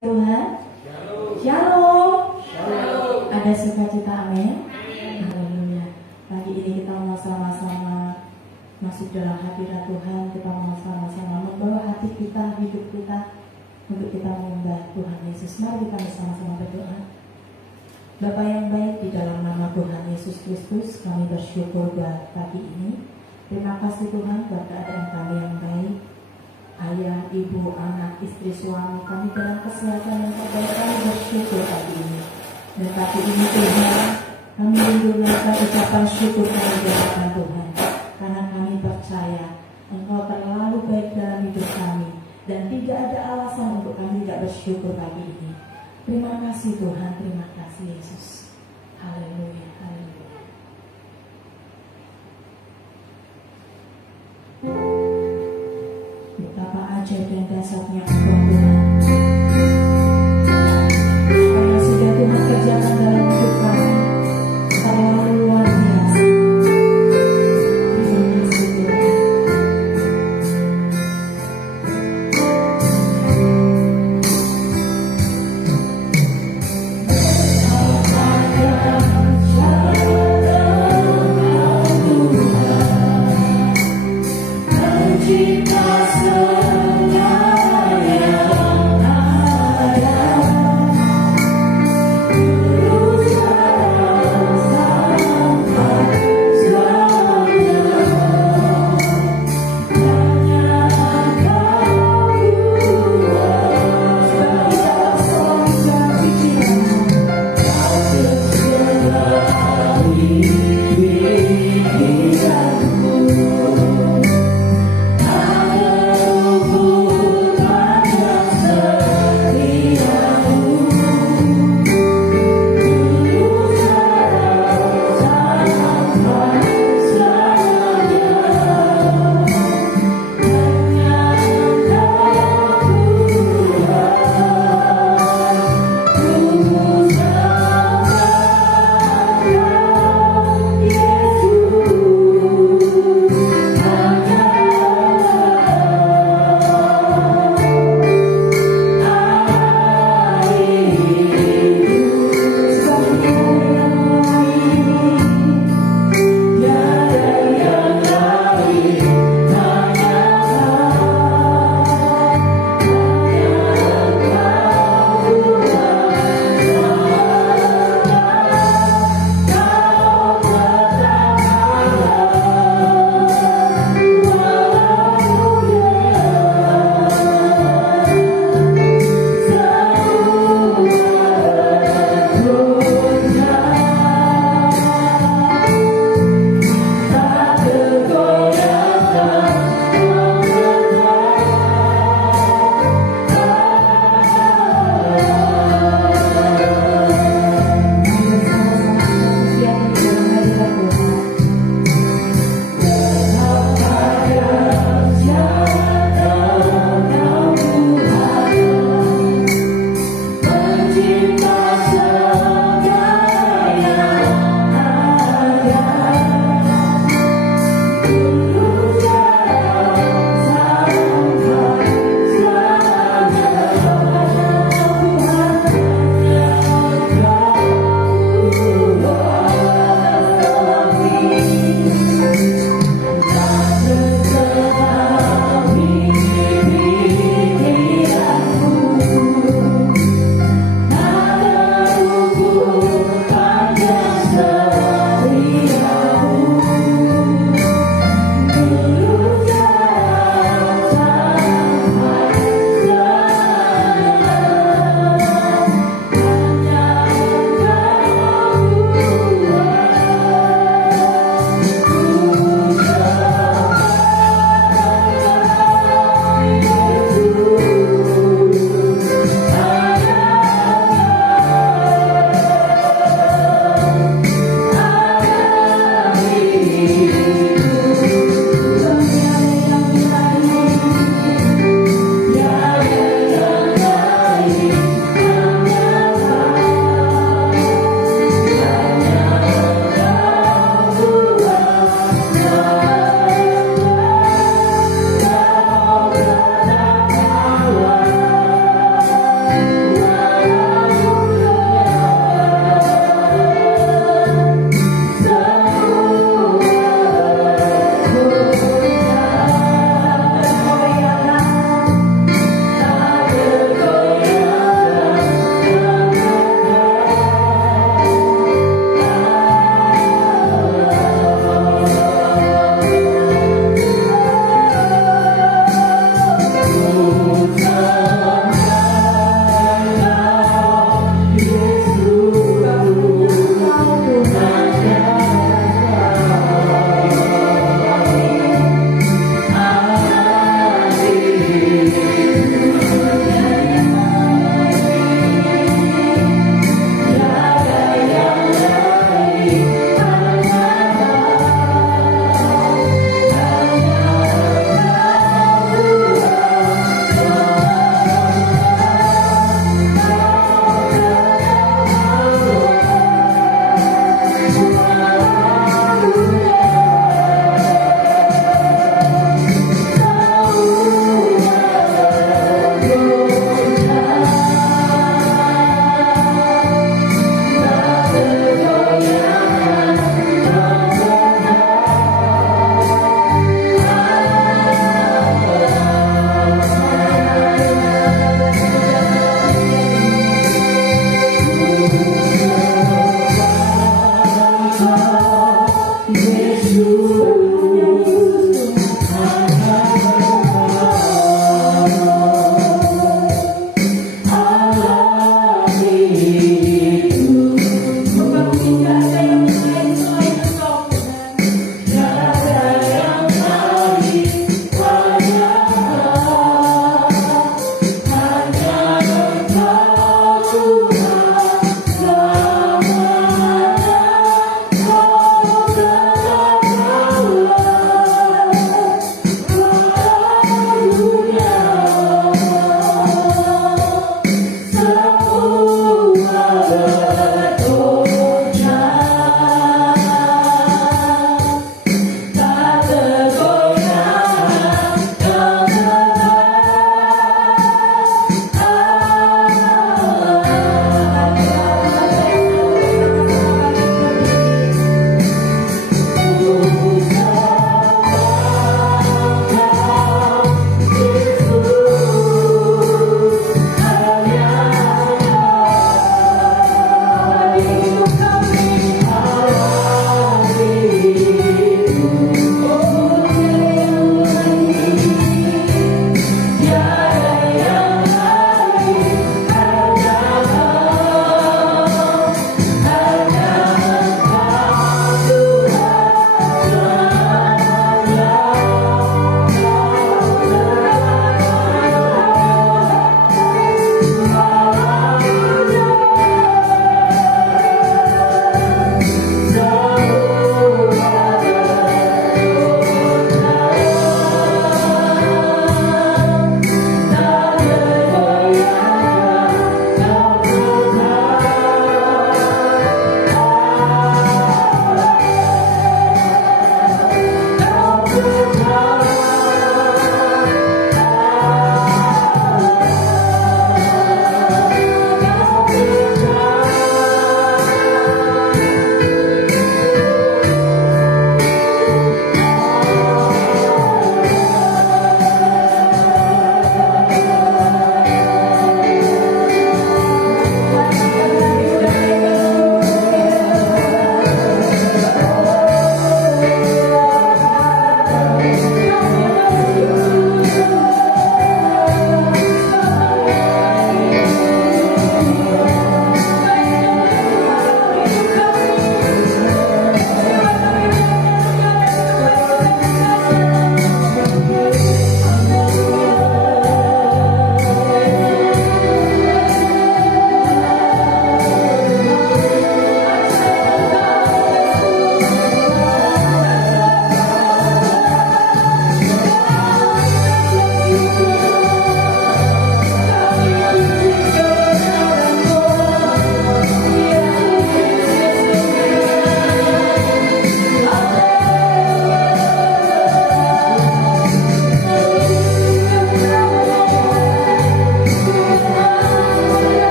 Tuhan. Shalom. Shalom. Ada sukacita, amin. Haleluya. Pagi ini kita mau sama-sama masuk dalam hadirat Tuhan. Kita mau sama-sama membawa hati kita, hidup kita untuk kita menyembah Tuhan Yesus. Mari kita bersama-sama berdoa. Bapa yang baik, di dalam nama Tuhan Yesus Kristus, kami bersyukur buat pagi ini. Terima kasih Tuhan buat keadaan kami yang baik. Ayah, ibu, anak, istri, suami, kami dalam kesehatan yang terbaik. Kami bersyukur pagi ini. Dan pagi ini Tuhan, kami menggunakan ucapan syukur kami di hadapan Tuhan, karena kami percaya Engkau terlalu baik dalam hidup kami, dan tidak ada alasan untuk kami tidak bersyukur pagi ini. Terima kasih Tuhan, terima kasih Yesus. Haleluya, haleluya. Betapa ajaib dan dahsyatnya Engkau Tuhan. Apa yang sudah Tuhan kerjakan dalam hidup kami terlalu luar biasa. Terima kasih Tuhan. Apa yang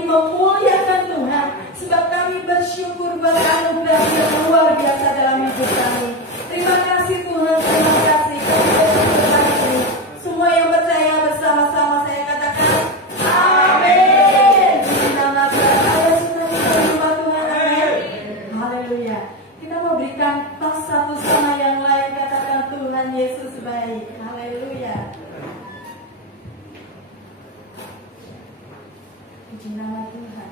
kami memuliakan Tuhan, sebab kami bersyukur buat anugerah yang luar biasa dalam hidup kami. Terima kasih Tuhan, terima kasih. Kami bersyukur hari ini. Semua yang percaya bersama-sama saya katakan amin. Di nama Tuhan ada sukacita rumah Tuhan, amin. Haleluya. Kita mau berikan tas satu sama yang lain, katakan Tuhan Yesus baik. Haleluya. Puji nama Tuhan.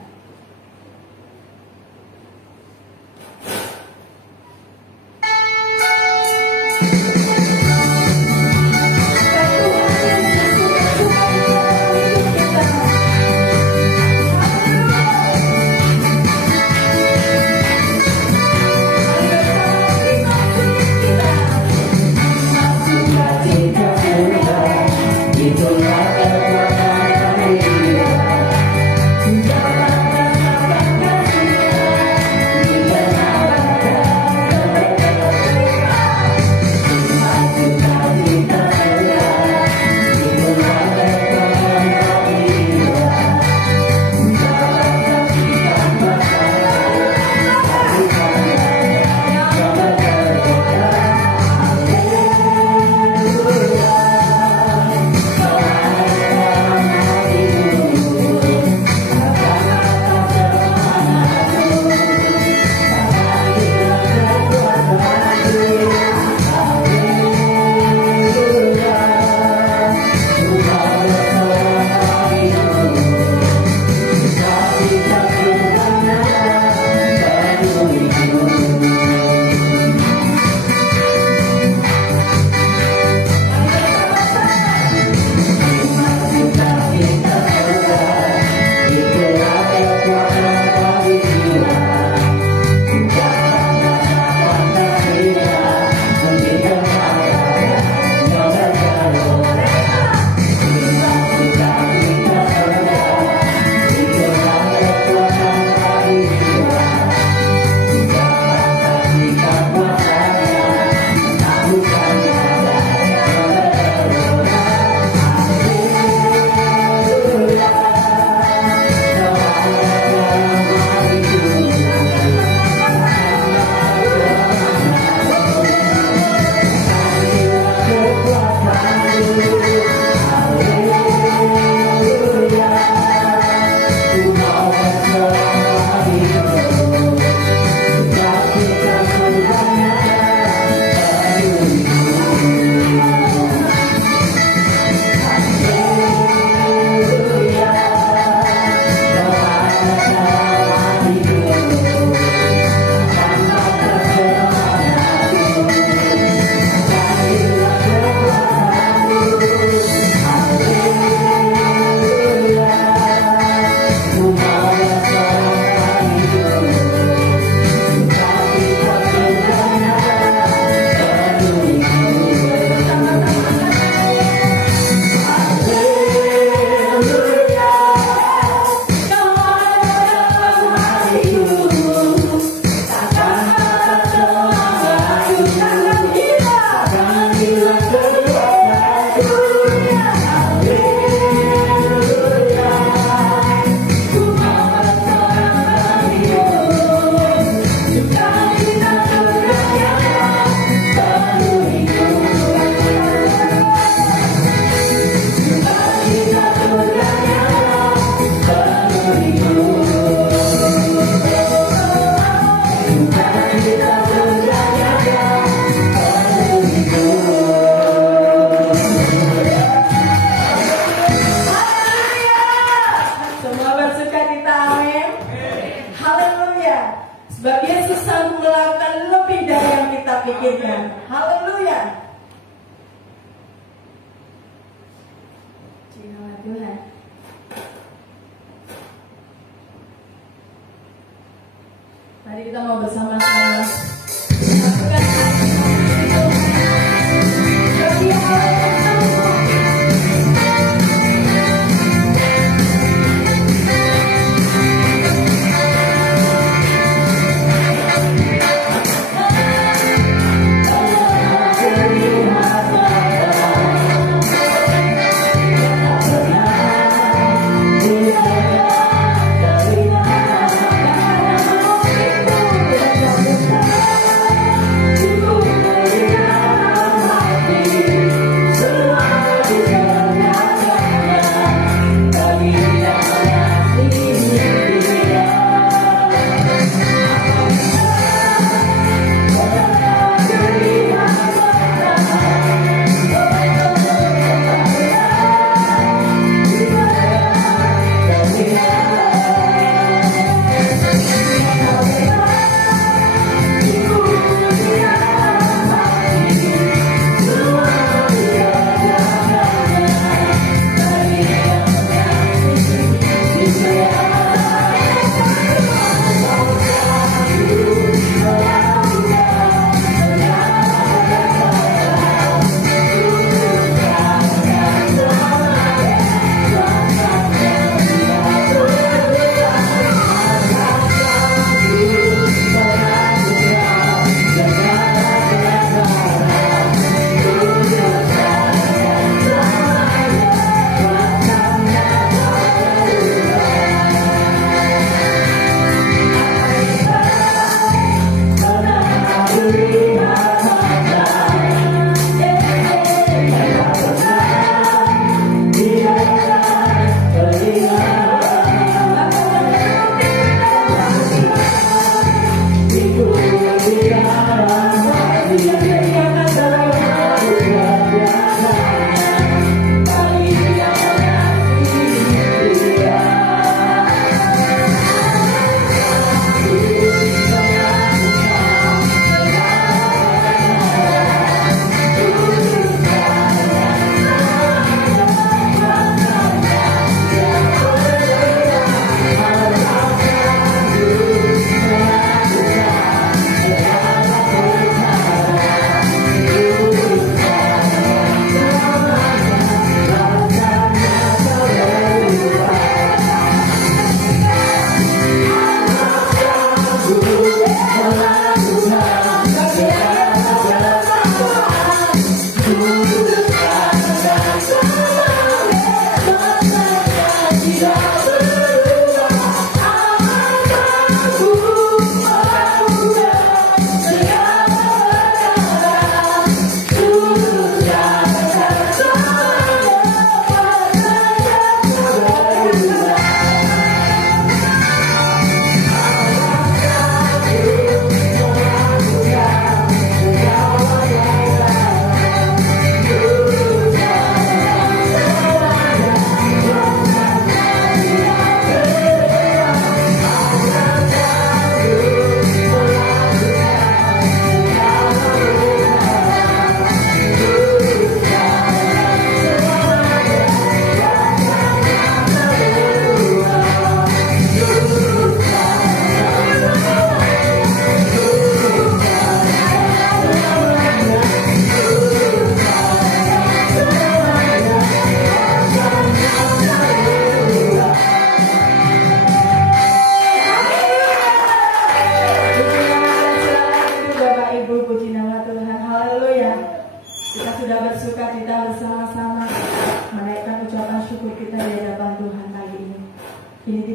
pikirkan. Haleluya. Nama Tuhan. Mari kita mau bersama-sama.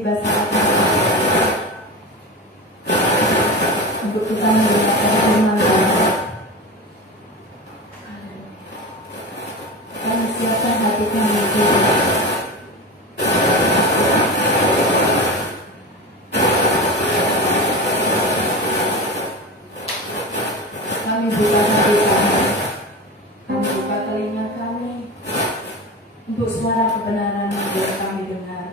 tiba saatnya untuk kita mendengarkan firman Tuhan. Dan siapkan hati kami Tuhan. Kami buka hati kami, kami buka telinga kami untuk suara kebenaran yang boleh kami dengar.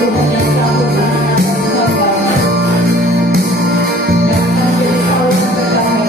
Tuhan yang selalu atas hamba yang akan menjadi tahu sampai kami.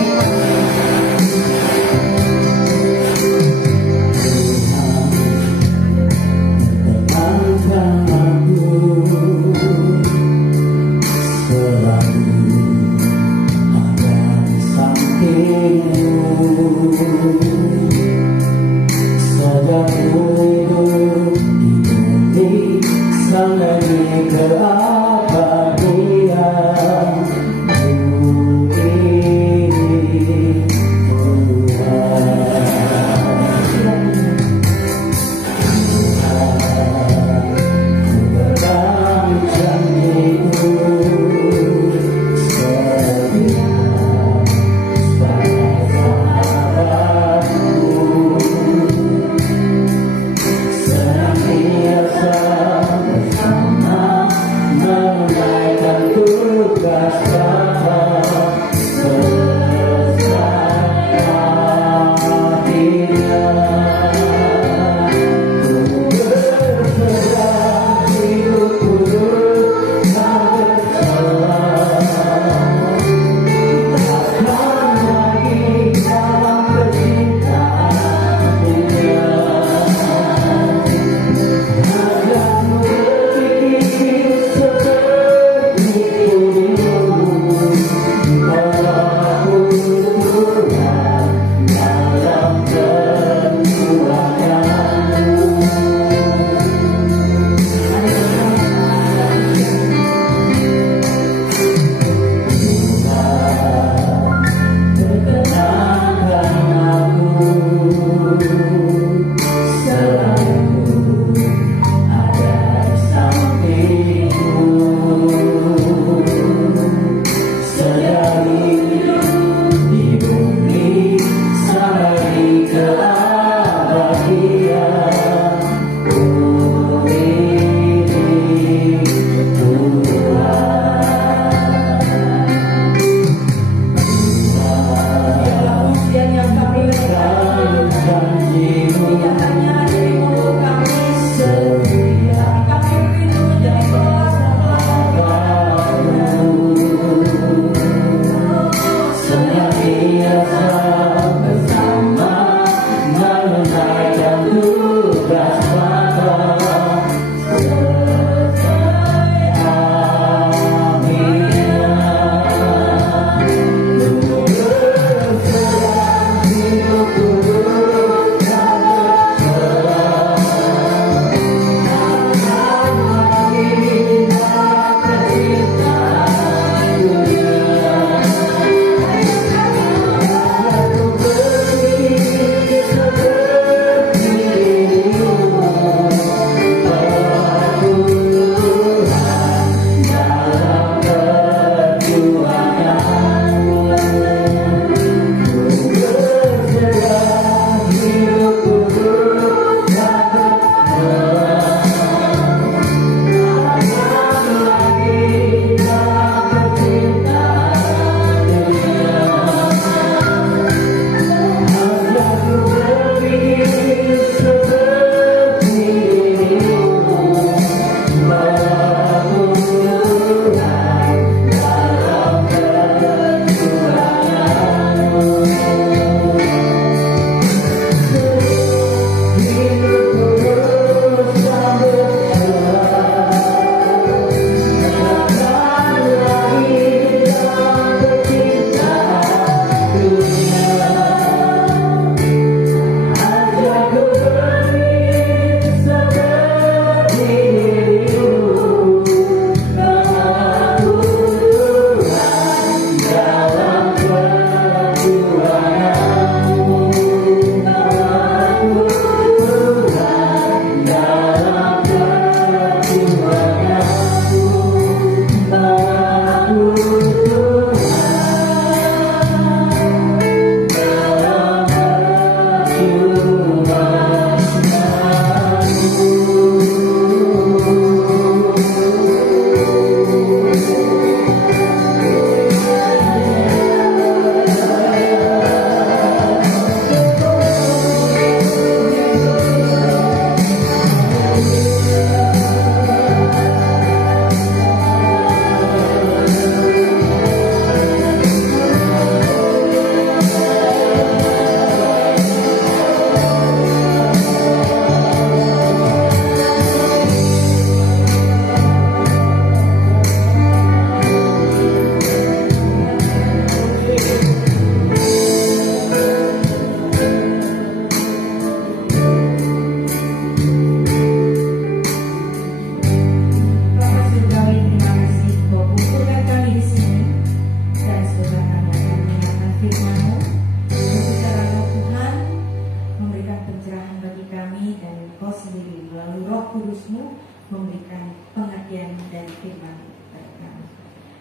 memberikan pengertian dan firman kepada kami.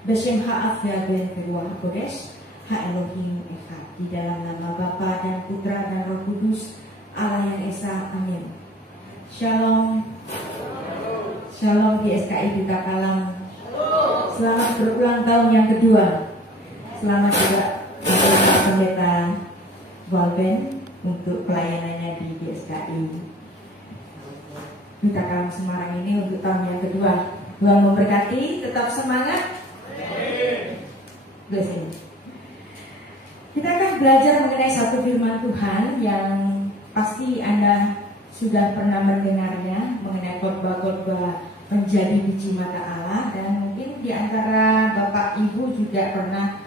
Beshem ha'afya ben kedua Kodesh ha'elohim echad, di dalam nama Bapa dan Putra dan Roh Kudus Allah yang Esa, amin. Shalom. Shalom di SKI Duta Kalam. Selamat berulang tahun yang kedua. Selamat juga kepada Pendeta Walben untuk pelayanannya di SKI Duta Kalam Semarang ini untuk tahun yang kedua. Tuhan memberkati, tetap semangat. Blessing. Kita akan belajar mengenai satu firman Tuhan yang pasti Anda sudah pernah mendengarnya, mengenai khotbah-khotbah menjadi biji mata Allah, dan mungkin di antara Bapak Ibu juga pernah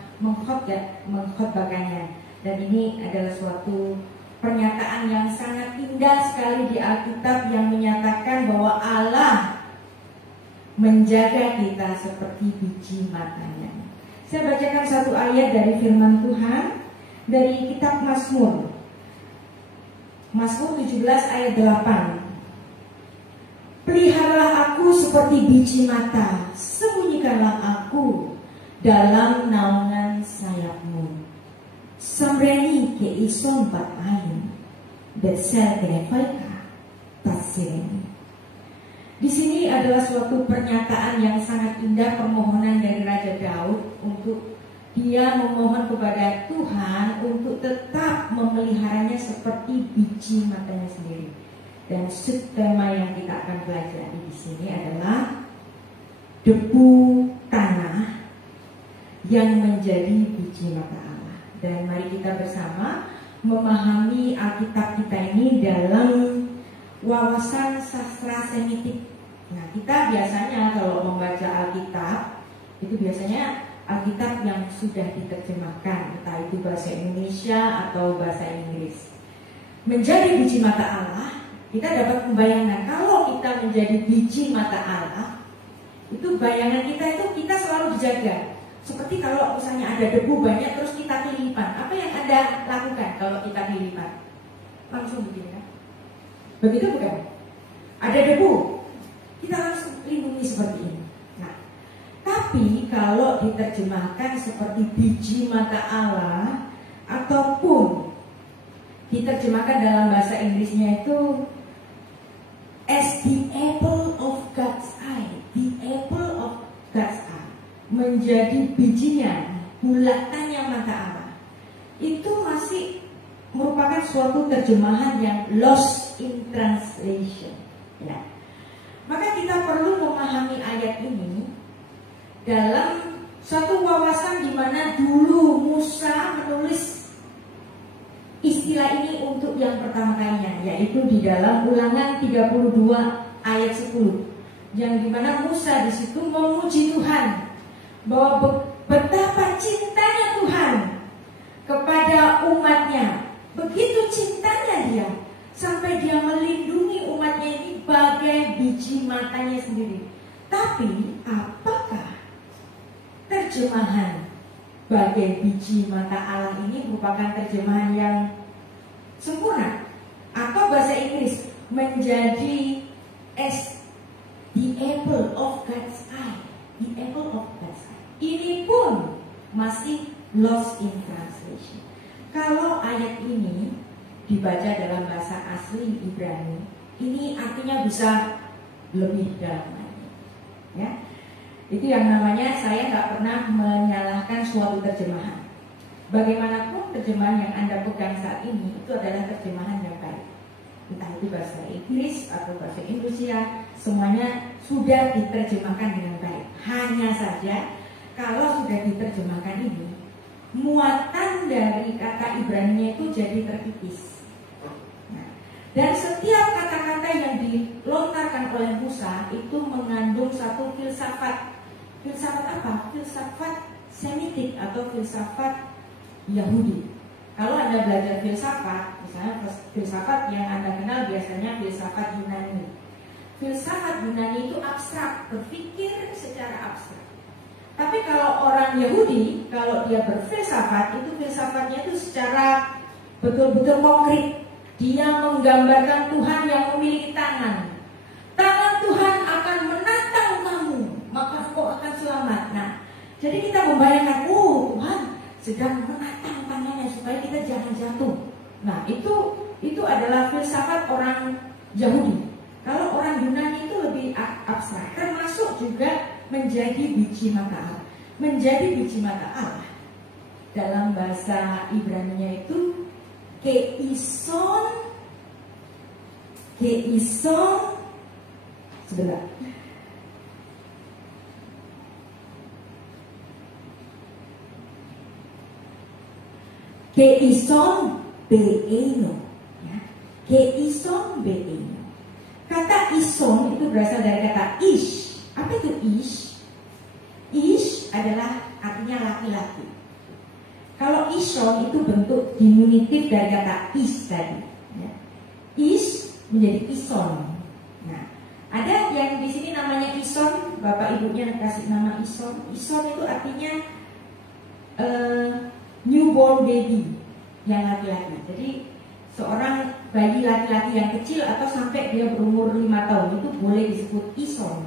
mengkhotbahkannya. Dan ini adalah suatu pernyataan yang sangat indah sekali di Alkitab yang menyatakan bahwa Allah menjaga kita seperti biji matanya. Saya bacakan satu ayat dari firman Tuhan dari kitab Mazmur. Mazmur 17 ayat 8. Peliharalah aku seperti biji mata, sembunyikanlah aku dalam naungan sayapmu. Samreni ke ison bat ain, betsel ke faika tasireni. Di sini adalah suatu pernyataan yang sangat indah, permohonan dari Raja Daud untuk dia memohon kepada Tuhan untuk tetap memeliharanya seperti biji matanya sendiri. Dan subtema yang kita akan pelajari di sini adalah debu tanah yang menjadi biji mata Allah. Dan mari kita bersama memahami Alkitab kita ini dalam wawasan sastra Semitik. Nah, kita biasanya kalau membaca Alkitab itu biasanya Alkitab yang sudah diterjemahkan, entah itu bahasa Indonesia atau bahasa Inggris. Menjadi biji mata Allah, kita dapat membayangkan kalau kita menjadi biji mata Allah, itu bayangan kita itu kita selalu dijaga. Seperti kalau misalnya ada debu banyak terus kita kelilipan, apa yang Anda lakukan kalau kita kelilipan? Langsung begini kan? Begitu bukan? Ada debu, kita langsung lindungi seperti ini. Nah, tapi kalau diterjemahkan seperti biji mata Allah ataupun diterjemahkan dalam bahasa Inggrisnya itu as the apple of God's eye, the apple of God's eye, menjadi bijinya, bulatannya mata Allah, itu masih merupakan suatu terjemahan yang lost in translation. Ya. Maka kita perlu memahami ayat ini dalam suatu wawasan di mana dulu Musa menulis istilah ini untuk yang pertama kalinya, yaitu di dalam Ulangan 32 ayat 10, yang dimana Musa di situ memuji Tuhan bahwa betapa cintanya Tuhan kepada umatnya, begitu cintanya dia sampai dia melindungi umatnya ini bagai biji matanya sendiri. Tapi apakah terjemahan bagai biji mata Allah ini merupakan terjemahan yang sempurna? Atau bahasa Inggris menjadi as the apple of God's eye, the apple of God's eye, ini pun masih lost in translation. Kalau ayat ini dibaca dalam bahasa asli Ibrani, ini artinya bisa lebih dalam lagi. Ya, itu yang namanya saya nggak pernah menyalahkan suatu terjemahan. Bagaimanapun terjemahan yang Anda pegang saat ini itu adalah terjemahan yang baik. Entah itu bahasa Inggris atau bahasa Indonesia, semuanya sudah diterjemahkan dengan baik. Hanya saja kalau sudah diterjemahkan ini, muatan dari kata Ibrani itu jadi terkikis. Dan setiap kata-kata yang dilontarkan oleh Musa itu mengandung satu filsafat. Filsafat apa? Filsafat Semitik atau filsafat Yahudi. Kalau Anda belajar filsafat, misalnya filsafat yang Anda kenal biasanya filsafat Yunani. Filsafat Yunani itu abstrak, berpikir secara abstrak. Tapi kalau orang Yahudi, kalau dia berfilsafat, itu filsafatnya itu secara betul-betul konkret. Dia menggambarkan Tuhan yang memiliki tangan. Tangan Tuhan akan Jadi kita membayangkan, oh Tuhan sedang menatang tangannya supaya kita jangan jatuh. Nah itu adalah filsafat orang Yahudi. Kalau orang Yunani itu lebih abstrak, termasuk juga menjadi biji mata Allah. Menjadi biji mata Allah dalam bahasa Ibrani-nya itu keison, sebentar. Keison beino, ya. Keison beino. Kata ison itu berasal dari kata ish. Apa itu ish? Ish adalah artinya laki-laki. Kalau ison itu bentuk diminutif dari kata is tadi, ya. Is menjadi ison. Nah, ada yang di sini namanya ison, bapak ibunya kasih nama ison. Ison itu artinya newborn baby yang laki-laki. Jadi seorang bayi laki-laki yang kecil atau sampai dia berumur 5 tahun itu boleh disebut ison.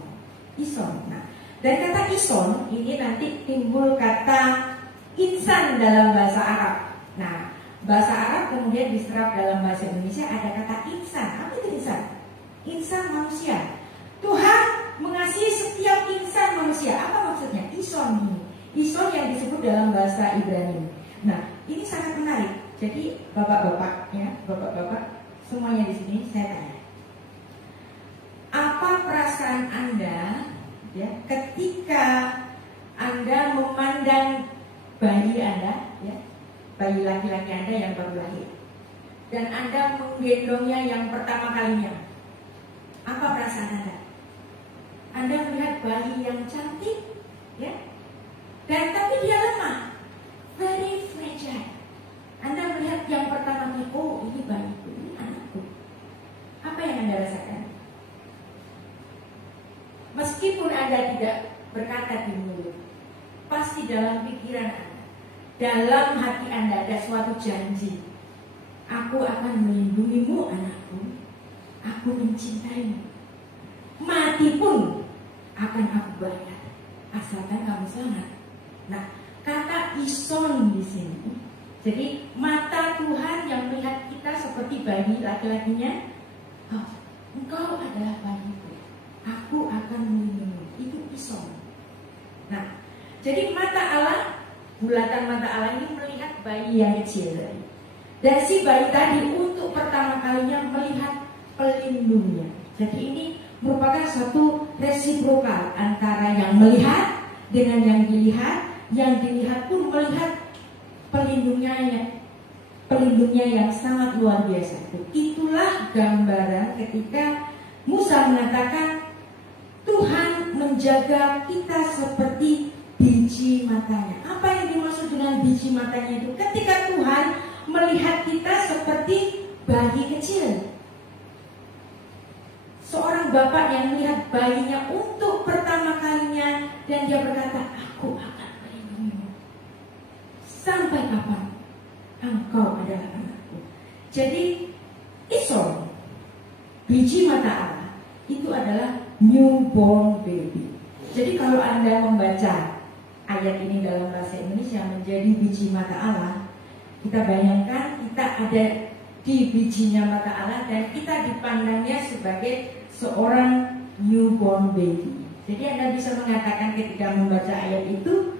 Ison. Nah, dari kata ison ini nanti timbul kata insan dalam bahasa Arab. Nah, bahasa Arab kemudian diserap dalam bahasa Indonesia ada kata insan. Apa itu insan? Insan manusia. Tuhan mengasihi setiap insan manusia. Apa maksudnya? Ison ini. Ison yang disebut dalam bahasa Ibrani. Nah, ini sangat menarik. Jadi bapak-bapak, ya, bapak-bapak semuanya di sini saya tanya, apa perasaan Anda, ya, ketika Anda memandang bayi Anda, ya, bayi laki-laki Anda yang baru lahir, dan Anda menggendongnya yang pertama kalinya? Apa perasaan Anda? Anda melihat bayi yang cantik, ya, dan tapi dia lemah, very fragile. Anda melihat yang pertama kali, oh ini bayiku, ini anakku. Apa yang Anda rasakan? Meskipun Anda tidak berkata di mulut, pasti dalam pikiran Anda, dalam hati Anda ada suatu janji. Aku akan melindungimu anakku, aku mencintaimu. Mati pun akan aku bayar, asalkan kamu selamat. Nah, kata ison di sini. Jadi mata Tuhan yang melihat kita seperti bayi laki-lakinya. Oh, engkau adalah bayiku, aku akan melindungi. Itu ison. Nah, jadi mata Allah, bulatan mata Allah ini melihat bayi yang kecil. Dan si bayi tadi untuk pertama kalinya melihat pelindungnya. Jadi ini merupakan satu resiprokal antara yang melihat dengan yang dilihat. Yang dilihat pun melihat pelindungnya yang sangat luar biasa. Itulah gambaran ketika Musa mengatakan Tuhan menjaga kita seperti biji matanya. Apa yang dimaksud dengan biji matanya itu? Ketika Tuhan melihat kita seperti bayi kecil. Seorang bapak yang melihat bayinya untuk pertama kalinya dan dia berkata, aku akan melindungimu. Sampai kapan? Engkau adalah anakku. Jadi ison, biji mata Allah, itu adalah newborn baby. Jadi kalau Anda membaca ayat ini dalam bahasa Indonesia menjadi biji mata Allah, kita bayangkan kita ada di bijinya mata Allah dan kita dipandangnya sebagai seorang newborn baby. Jadi Anda bisa mengatakan ketika membaca ayat itu,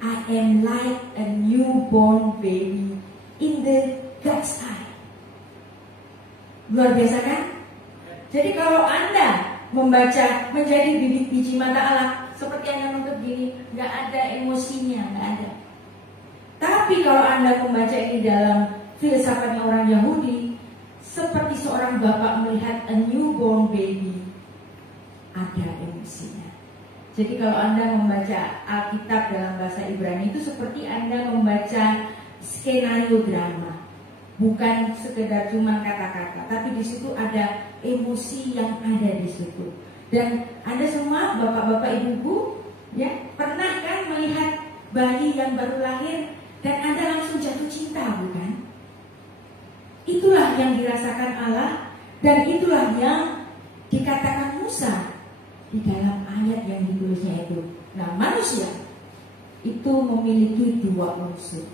I am like a newborn baby in the God's eye. Luar biasa kan? Jadi kalau Anda membaca menjadi biji mata Allah, seperti Anda menutup gini, nggak ada emosinya, nggak ada. Tapi kalau Anda membaca ini dalam filsafatnya orang Yahudi, seperti seorang bapak melihat a newborn baby, ada emosinya. Jadi kalau Anda membaca Alkitab dalam bahasa Ibrani itu seperti Anda membaca skenario drama, bukan sekedar cuma kata-kata, tapi di situ ada emosi yang ada di situ. Dan Anda semua bapak-bapak ibu-ibu, ya, pernah kan melihat bayi yang baru lahir dan Anda langsung jatuh cinta, bukan? Itulah yang dirasakan Allah dan itulah yang dikatakan Musa di dalam ayat yang ditulisnya itu. Nah, manusia itu memiliki dua unsur.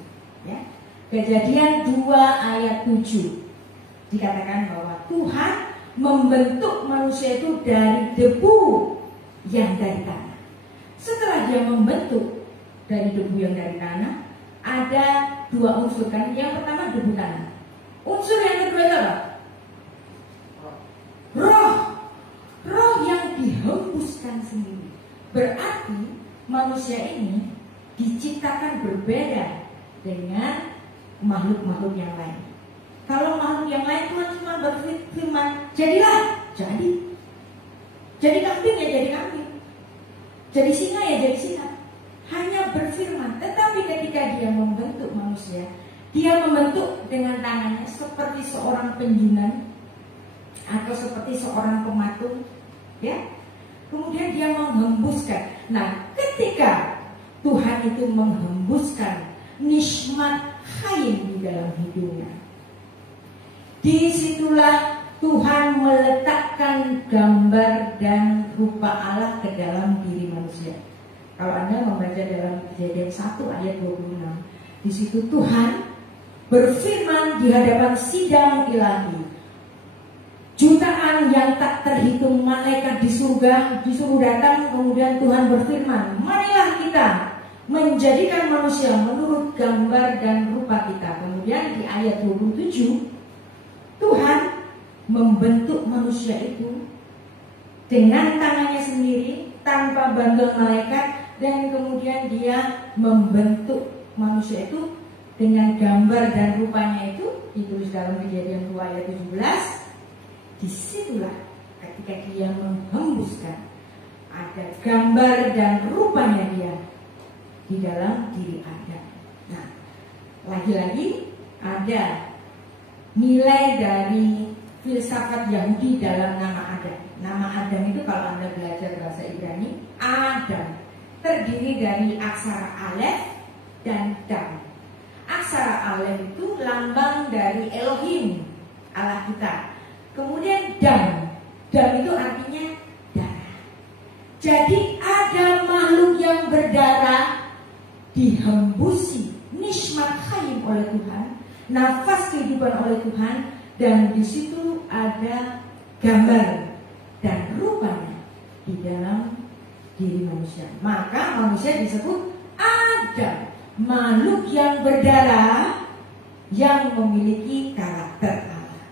Ya. Kejadian 2 ayat 7 dikatakan bahwa Tuhan membentuk manusia itu dari debu yang dari tanah. Setelah dia membentuk dari debu yang dari tanah, ada dua unsur kan. Yang pertama debu tanah. Unsur yang kedua itu apa? Roh. Roh yang dihembuskan sendiri. Berarti manusia ini diciptakan berbeda dengan makhluk-makhluk yang lain. Kalau makhluk yang lain Tuhan cuma berfirman, jadilah, jadi. Jadi kambing ya jadi kambing. Jadi singa ya jadi singa. Hanya berfirman. Tetapi ketika dia membentuk manusia, dia membentuk dengan tangannya seperti seorang penjunan atau seperti seorang pematung, ya. Kemudian dia menghembuskan. Nah, ketika Tuhan itu menghembuskan nishmat hayim di dalam hidupnya, disitulah Tuhan meletakkan gambar dan rupa Allah ke dalam diri manusia. Kalau Anda membaca dalam Kejadian 1 ayat 26, di situ Tuhan berfirman di hadapan sidang ilahi. Jutaan yang tak terhitung malaikat di surga disuruh datang, kemudian Tuhan berfirman, marilah kita menjadikan manusia menurut gambar dan rupa kita. Kemudian di ayat 27, Tuhan membentuk manusia itu dengan tangannya sendiri tanpa bantuan malaikat, dan kemudian dia membentuk manusia itu dengan gambar dan rupanya itu ditulis dalam Kejadian 2 ayat 17. Disitulah ketika dia menghembuskan, ada gambar dan rupanya dia di dalam diri Adam. Nah, lagi-lagi ada nilai dari filsafat Yahudi dalam nama Adam. Nama Adam itu kalau Anda belajar bahasa Ibrani, Adam terdiri dari aksara Alef dan Dam. Aksara Alef itu lambang dari Elohim, Allah kita. Kemudian Dam itu artinya darah. Jadi ada makhluk yang berdarah dihembusi nishmat hayim oleh Tuhan, nafas kehidupan oleh Tuhan, dan di situ ada gambar dan rupanya di dalam diri manusia. Maka manusia disebut Adam, makhluk yang berdarah yang memiliki karakter Allah.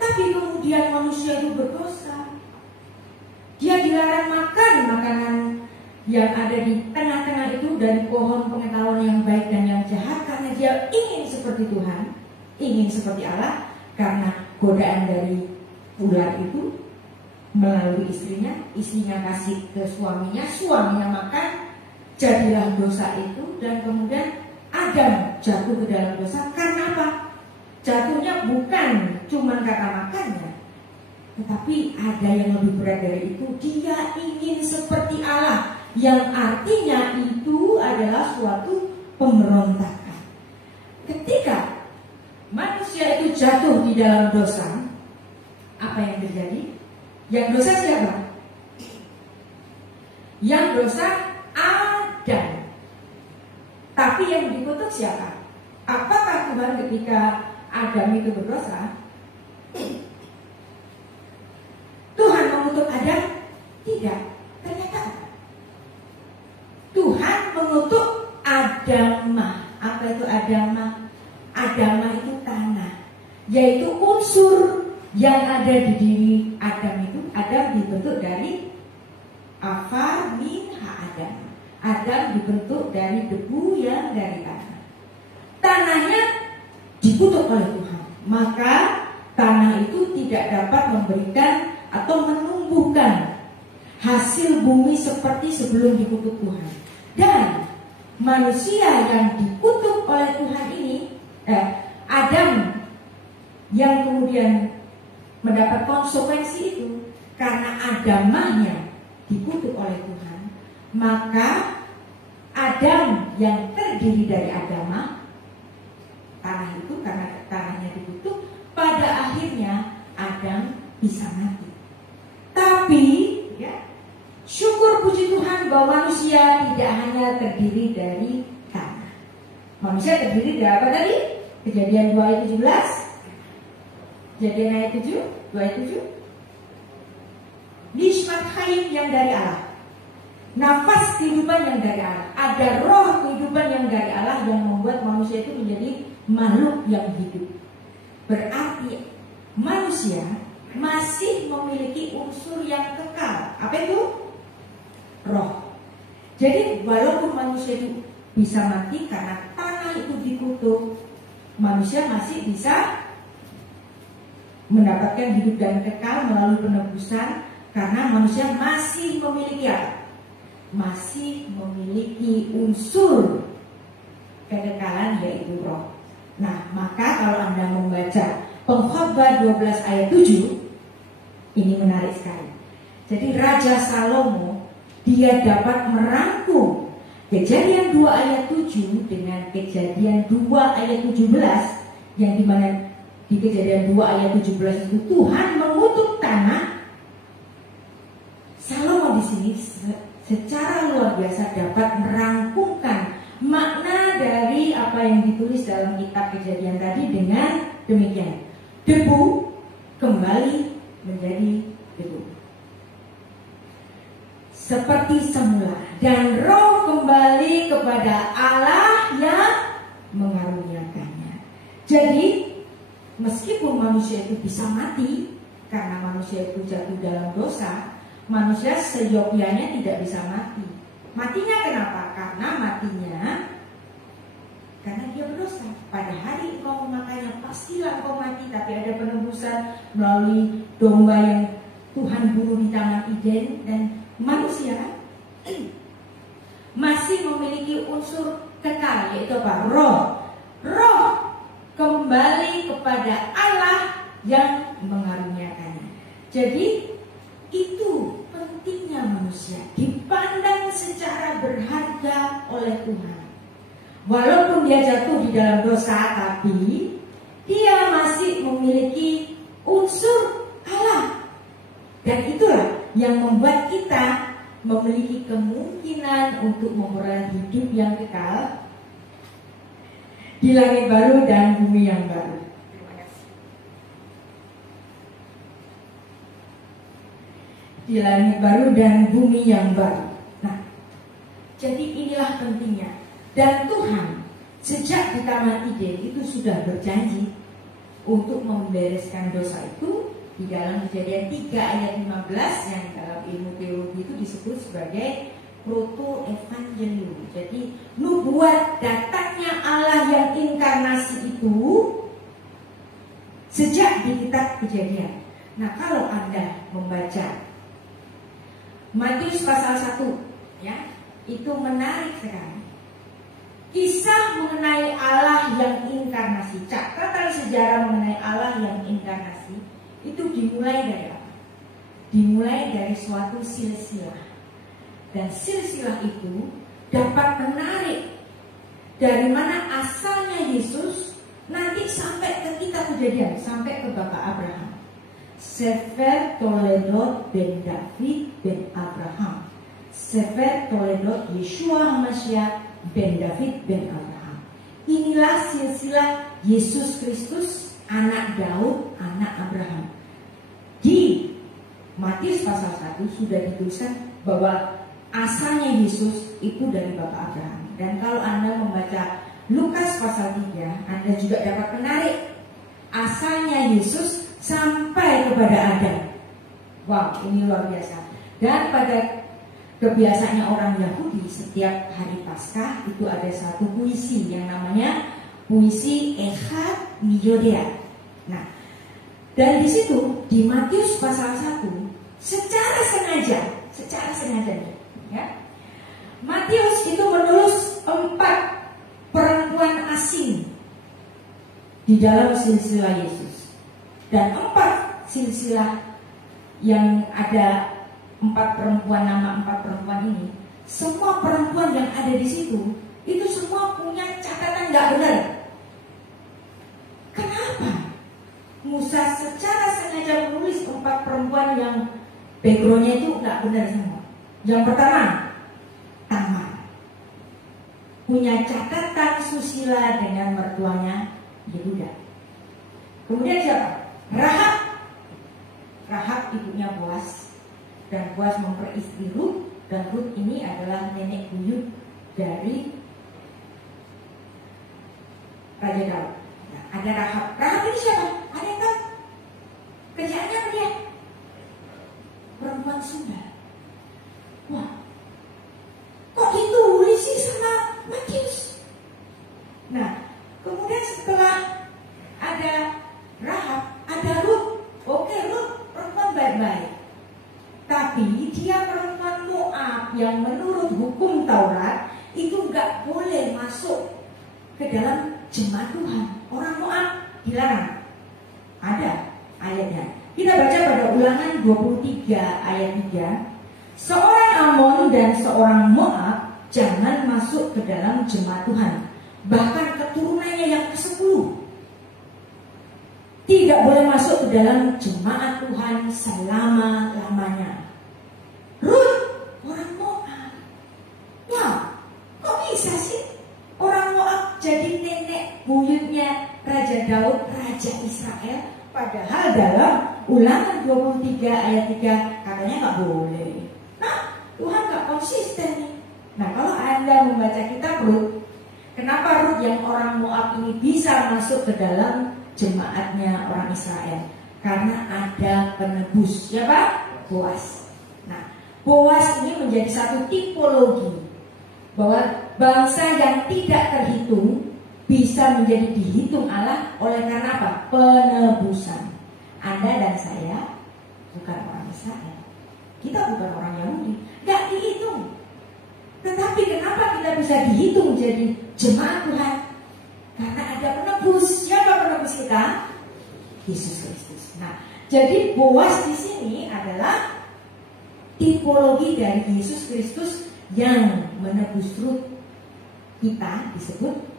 Tapi kemudian manusia itu berdosa. Dia dilarang makan makanan yang ada di tengah-tengah itu dari pohon pengetahuan yang baik dan yang jahat, karena dia ingin seperti Tuhan, ingin seperti Allah. Karena godaan dari ular itu melalui istrinya kasih ke suaminya makan, jadilah dosa itu. Dan kemudian Adam jatuh ke dalam dosa. Karena apa? Jatuhnya bukan cuma karena makannya, tetapi ada yang lebih berat dari itu. Dia ingin seperti Allah, yang artinya itu adalah suatu pemberontakan. Ketika manusia itu jatuh di dalam dosa, apa yang terjadi? Yang dosa siapa? Yang dosa Adam. Tapi yang dikutuk siapa? Apakah Tuhan ketika Adam itu berdosa, Tuhan mengutuk Adam? Tidak. Ternyata Tuhan mengutuk Adamah. Apa itu Adamah? Adamah itu tanah, yaitu unsur yang ada di diri Adam itu. Adam dibentuk dari afar min ha-Adam. Adam dibentuk dari debu yang dari tanah. Tanahnya dikutuk oleh Tuhan, maka tanah itu tidak dapat memberikan atau menumbuhkan hasil bumi seperti sebelum dikutuk Tuhan. Dan manusia yang dikutuk oleh Tuhan ini, Adam yang kemudian mendapat konsekuensi itu karena Adamahnya dikutuk oleh Tuhan, maka Adam yang terdiri dari Adamah, tanah itu karena tanahnya dikutuk, pada akhirnya Adam bisa mati. Tapi ya, Syukur puji Tuhan bahwa manusia tidak hanya terdiri dari tanah. Manusia terdiri dari apa tadi? Kejadian 2 ayat 17. Kejadian ayat 7, 2 ayat 7. Nishmat Hayim yang dari Allah. Nafas kehidupan yang dari Allah. Ada roh kehidupan yang dari Allah yang membuat manusia itu menjadi makhluk yang hidup. Berarti manusia masih memiliki unsur yang kekal. Apa itu? Roh. Jadi walaupun manusia itu bisa mati karena tanah itu dikutuk, manusia masih bisa mendapatkan hidup dan kekal melalui penebusan karena manusia masih memiliki apa? Masih memiliki unsur kekekalan yaitu roh. Nah, maka kalau Anda membaca Pengkhotbah 12 ayat 7, ini menarik sekali. Jadi Raja Salomo dia dapat merangkum Kejadian 2 ayat 7 dengan Kejadian 2 ayat 17, yang dimana di Kejadian 2 ayat 17 itu Tuhan mengutuk tanah. Salomo di sini secara luar biasa dapat merangkumkan makna dari apa yang ditulis dalam kitab Kejadian tadi dengan demikian. Debu kembali menjadi debu seperti semula, dan roh kembali kepada Allah yang mengaruniakannya. Jadi meskipun manusia itu bisa mati karena manusia itu jatuh dalam dosa, manusia seyogyanya tidak bisa mati. Matinya kenapa? Karena matinya karena dia berdosa. Pada hari engkau memakannya pastilah engkau mati, tapi ada penebusan melalui domba yang Tuhan bunuh di Taman Eden. Dan manusia masih memiliki unsur kekal, yaitu apa? Roh. Roh kembali kepada Allah yang mengaruniakannya. Jadi itu pentingnya manusia dipandang secara berharga oleh Tuhan. Walaupun dia jatuh di dalam dosa, tapi dia masih memiliki unsur Allah. Dan itulah yang membuat kita memiliki kemungkinan untuk memperoleh hidup yang kekal di langit baru dan bumi yang baru. Di langit baru dan bumi yang baru. Nah, jadi inilah pentingnya. Dan Tuhan sejak di Taman Eden itu sudah berjanji untuk membereskan dosa itu di dalam Kejadian 3 ayat 15 yang dalam ilmu teologi itu disebut sebagai proto-evangelium. Jadi nubuat datangnya Allah yang inkarnasi itu sejak di kitab Kejadian. Nah, kalau Anda membaca Matius pasal 1 ya, itu menarik sekali. Kisah mengenai Allah yang inkarnasi, catatan sejarah mengenai Allah yang inkarnasi itu dimulai dari apa? Dimulai dari suatu silsilah. Dan silsilah itu dapat menarik dari mana asalnya Yesus nanti sampai ke kitab Kejadian, sampai ke Bapak Abraham. Sefer Toledot ben David ben Abraham. Sefer Toledot Yeshua HaMashiach ben David ben Abraham. Inilah silsilah Yesus Kristus, anak Daud, anak Abraham. Di Matius pasal 1 sudah dituliskan bahwa asalnya Yesus itu dari Bapak Abraham. Dan kalau Anda membaca Lukas pasal 3, Anda juga dapat menarik asalnya Yesus sampai kepada Adam. Wow, ini luar biasa. Dan pada kebiasaannya orang Yahudi, setiap hari Paskah itu ada satu puisi yang namanya puisi Echad Miyodea. Nah, dan di situ di Matius pasal 1 secara sengaja ya, Matius itu menulis 4 perempuan asing di dalam silsilah Yesus. Dan 4 silsilah yang ada 4 perempuan, nama 4 perempuan ini, semua perempuan yang ada di situ itu semua punya catatan nggak benar. Kenapa? Musa secara sengaja menulis 4 perempuan yang backgroundnya itu nggak benar semua. Yang pertama, Tamar. Punya catatan susila dengan mertuanya Yehuda. Kemudian siapa? Rahab. Rahab ibunya Boaz. Dan Boaz memperistri Rut. Dan Rut ini adalah nenek buyut dari Raja Daud. Nah, ada Rahab. Rahab ini siapa? Ada yang tahu? Kerjaannya apa dia? Perempuan Sunda. Wah, kok ditulis sih sama Matius? Nah, kemudian setelah ada Rahab, ada Rut. Oke, Rut perempuan baik-baik. Tapi dia perempuan Moab yang menurut hukum Taurat itu nggak boleh masuk ke dalam jemaat Tuhan. Orang Moab dilarang. Ada ayatnya. Kita baca pada Ulangan 23 ayat 3. Seorang Amon dan seorang Moab jangan masuk ke dalam jemaat Tuhan. Bahkan keturunannya yang ke-10 tidak boleh masuk ke dalam jemaat Tuhan selama-lamanya. Rut, orang Moab. Wah, kok bisa sih orang Moab jadi nenek buyutnya Raja Daud, Raja Israel? Padahal dalam Ulangan 23 ayat 3 katanya nggak boleh. Nah, Tuhan nggak konsisten nih. Nah, kalau Anda membaca kitab Rut, kenapa Rut yang orang Moab ini bisa masuk ke dalam jemaatnya orang Israel? Karena ada penebus. Siapa? Boaz. Nah, Boaz ini menjadi satu tipologi bahwa bangsa yang tidak terhitung bisa menjadi dihitung Allah oleh karena apa? Penebusan. Anda dan saya bukan orang Israel. Kita bukan orang Yahudi. Gak dihitung. Tetapi kenapa kita bisa dihitung jadi jemaat Tuhan? Karena ada penebus. Siapa penebus kita? Yesus Kristus. Nah, jadi Boaz di sini adalah tipologi dari Yesus Kristus yang menebus Rut. Kita disebut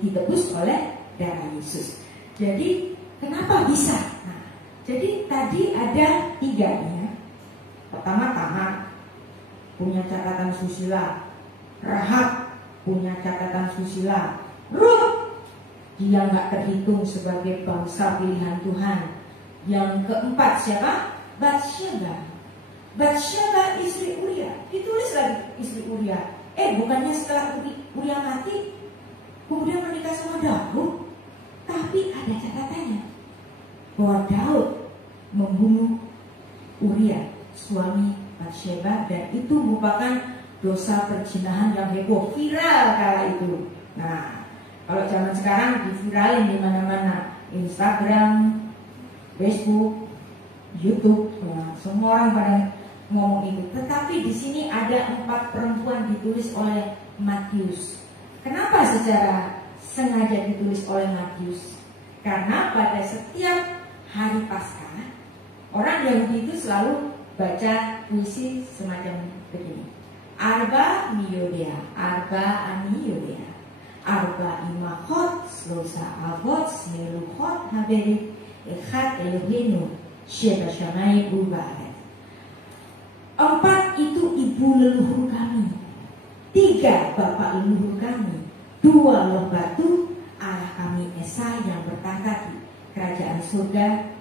ditebus oleh darah Yesus. Jadi kenapa bisa? Nah, jadi tadi ada 3 ya. Pertama Tamar punya catatan susila. Rahab punya catatan susila. Rut dia nggak terhitung sebagai bangsa pilihan Tuhan. Yang keempat siapa? Batsyeba. Batsyeba istri Uria. Ditulis lagi istri Uria. Bukannya setelah Uria mati kemudian menikah sama Daud? Tapi ada catatannya bahwa Daud membunuh Uria, suami Batsyeba, dan itu merupakan dosa perzinahan yang heboh, viral kala itu. Nah, kalau zaman sekarang diviralin di mana-mana, Instagram, Facebook, YouTube, nah, semua orang pada ngomong itu. Tetapi di sini ada 4 perempuan ditulis oleh Matius. Kenapa secara sengaja ditulis oleh Matius? Karena pada setiap hari Paskah orang Yahudi itu selalu baca puisi semacam begini. Arba miyodea, arba aniyodea, arba imahot, slosa avot, smeluhot haberit, echat Elohenu, sheba shamai ubaret. 4 itu ibu leluhur kami, 3 bapak leluhur kami, 2 loh batu Allah kami Esa yang bertahta di kerajaan surga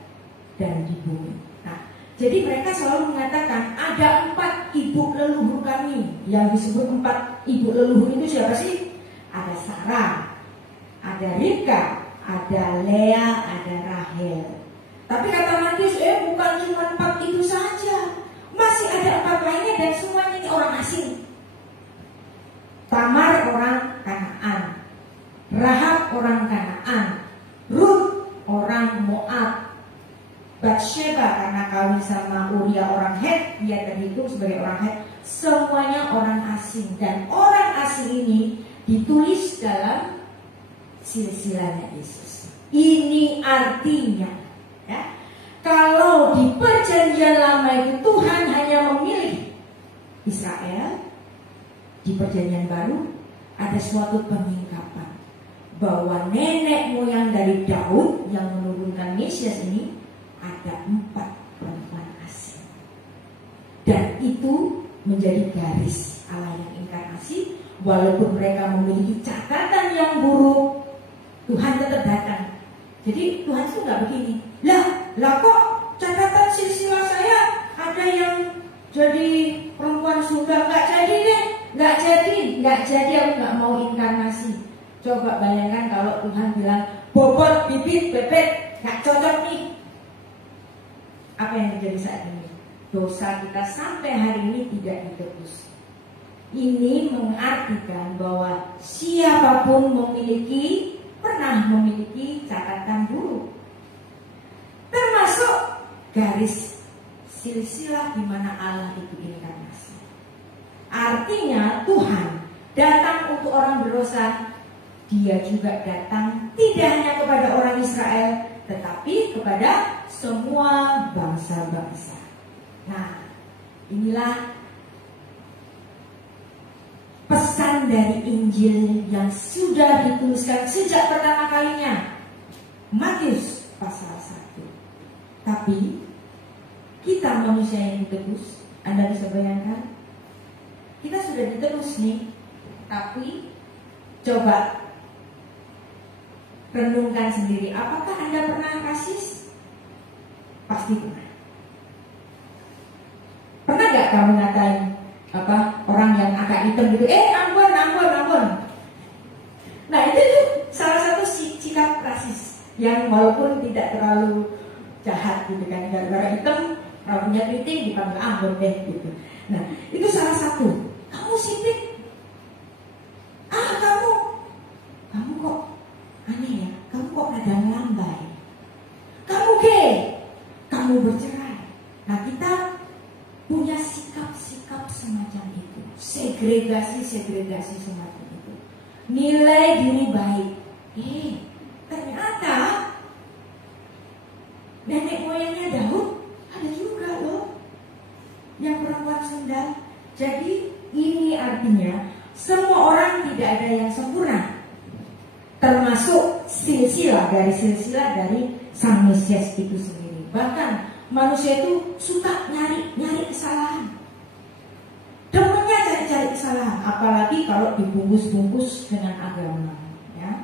dan di bumi. Nah, jadi mereka selalu mengatakan ada 4 ibu leluhur kami. Yang disebut 4 ibu leluhur itu siapa sih? Ada Sarah, ada Ribka, ada Lea, ada Rahel. Tapi kata Matius, bukan cuma 4 itu saja, masih ada 4 lainnya dan semuanya ini orang asing. Tamar orang Kanaan, Rahab orang Kanaan, Rut orang Moab, Batsyeba karena kawin sama Uria orang Het, dia terhitung sebagai orang Het. Semuanya orang asing, dan orang asing ini ditulis dalam silsilahnya Yesus. Ini artinya ya, kalau di perjanjian lama itu Tuhan hanya memilih Israel, di perjanjian baru ada suatu penyingkapan bahwa nenek moyang dari Daud yang menurunkan Mesias ini ada 4 perempuan asing. Dan itu menjadi garis Allah yang inkarnasi. Walaupun mereka memiliki catatan yang buruk, Tuhan tetap datang. Jadi Tuhan itu nggak begini, lah kok catatan silsilah saya ada yang jadi perempuan surga, nggak jadi deh, nggak jadi, aku nggak mau inkarnasi. Coba bayangkan kalau Tuhan bilang bobot, bibit, bebek, nggak cocok nih. Apa yang terjadi saat ini? Dosa kita sampai hari ini tidak ditebus. Ini mengartikan bahwa siapapun pernah memiliki catatan buruk, termasuk garis silsilah di mana Allah itu inkarnasi. Artinya Tuhan datang untuk orang berdosa. Dia juga datang tidak hanya kepada orang Israel, tetapi kepada semua bangsa-bangsa. Nah, inilah pesan dari Injil yang sudah dituliskan sejak pertama kalinya, Matius pasal 1. Tapi kita manusia yang ditebus, Anda bisa bayangkan, kita sudah ditebus nih, tapi coba renungkan sendiri, apakah Anda pernah rasis? Pasti pernah. Pernah gak kamu ngatain orang yang agak hitam gitu, ampun. Nah itu salah satu sikap rasis yang walaupun tidak terlalu jahat gitu kan, gara-gara hitam rambutnya keriting dipanggil ampun deh gitu. Nah itu salah satu. Kamu sipit, kamu kok aneh ya, kamu kok rada ngelambai, kamu gay, kamu bercerai. Nah kita punya sikap-sikap semacam itu, segregasi semacam itu, nilai diri baik. Ternyata nenek moyangnya Daud ada juga loh yang perempuan sendal. Jadi ini artinya semua orang tidak ada yang sempurna, termasuk silsilah dari Sang Mesias itu sendiri. Bahkan manusia itu suka nyari kesalahan, demennya cari kesalahan, apalagi kalau dibungkus-bungkus dengan agama, ya.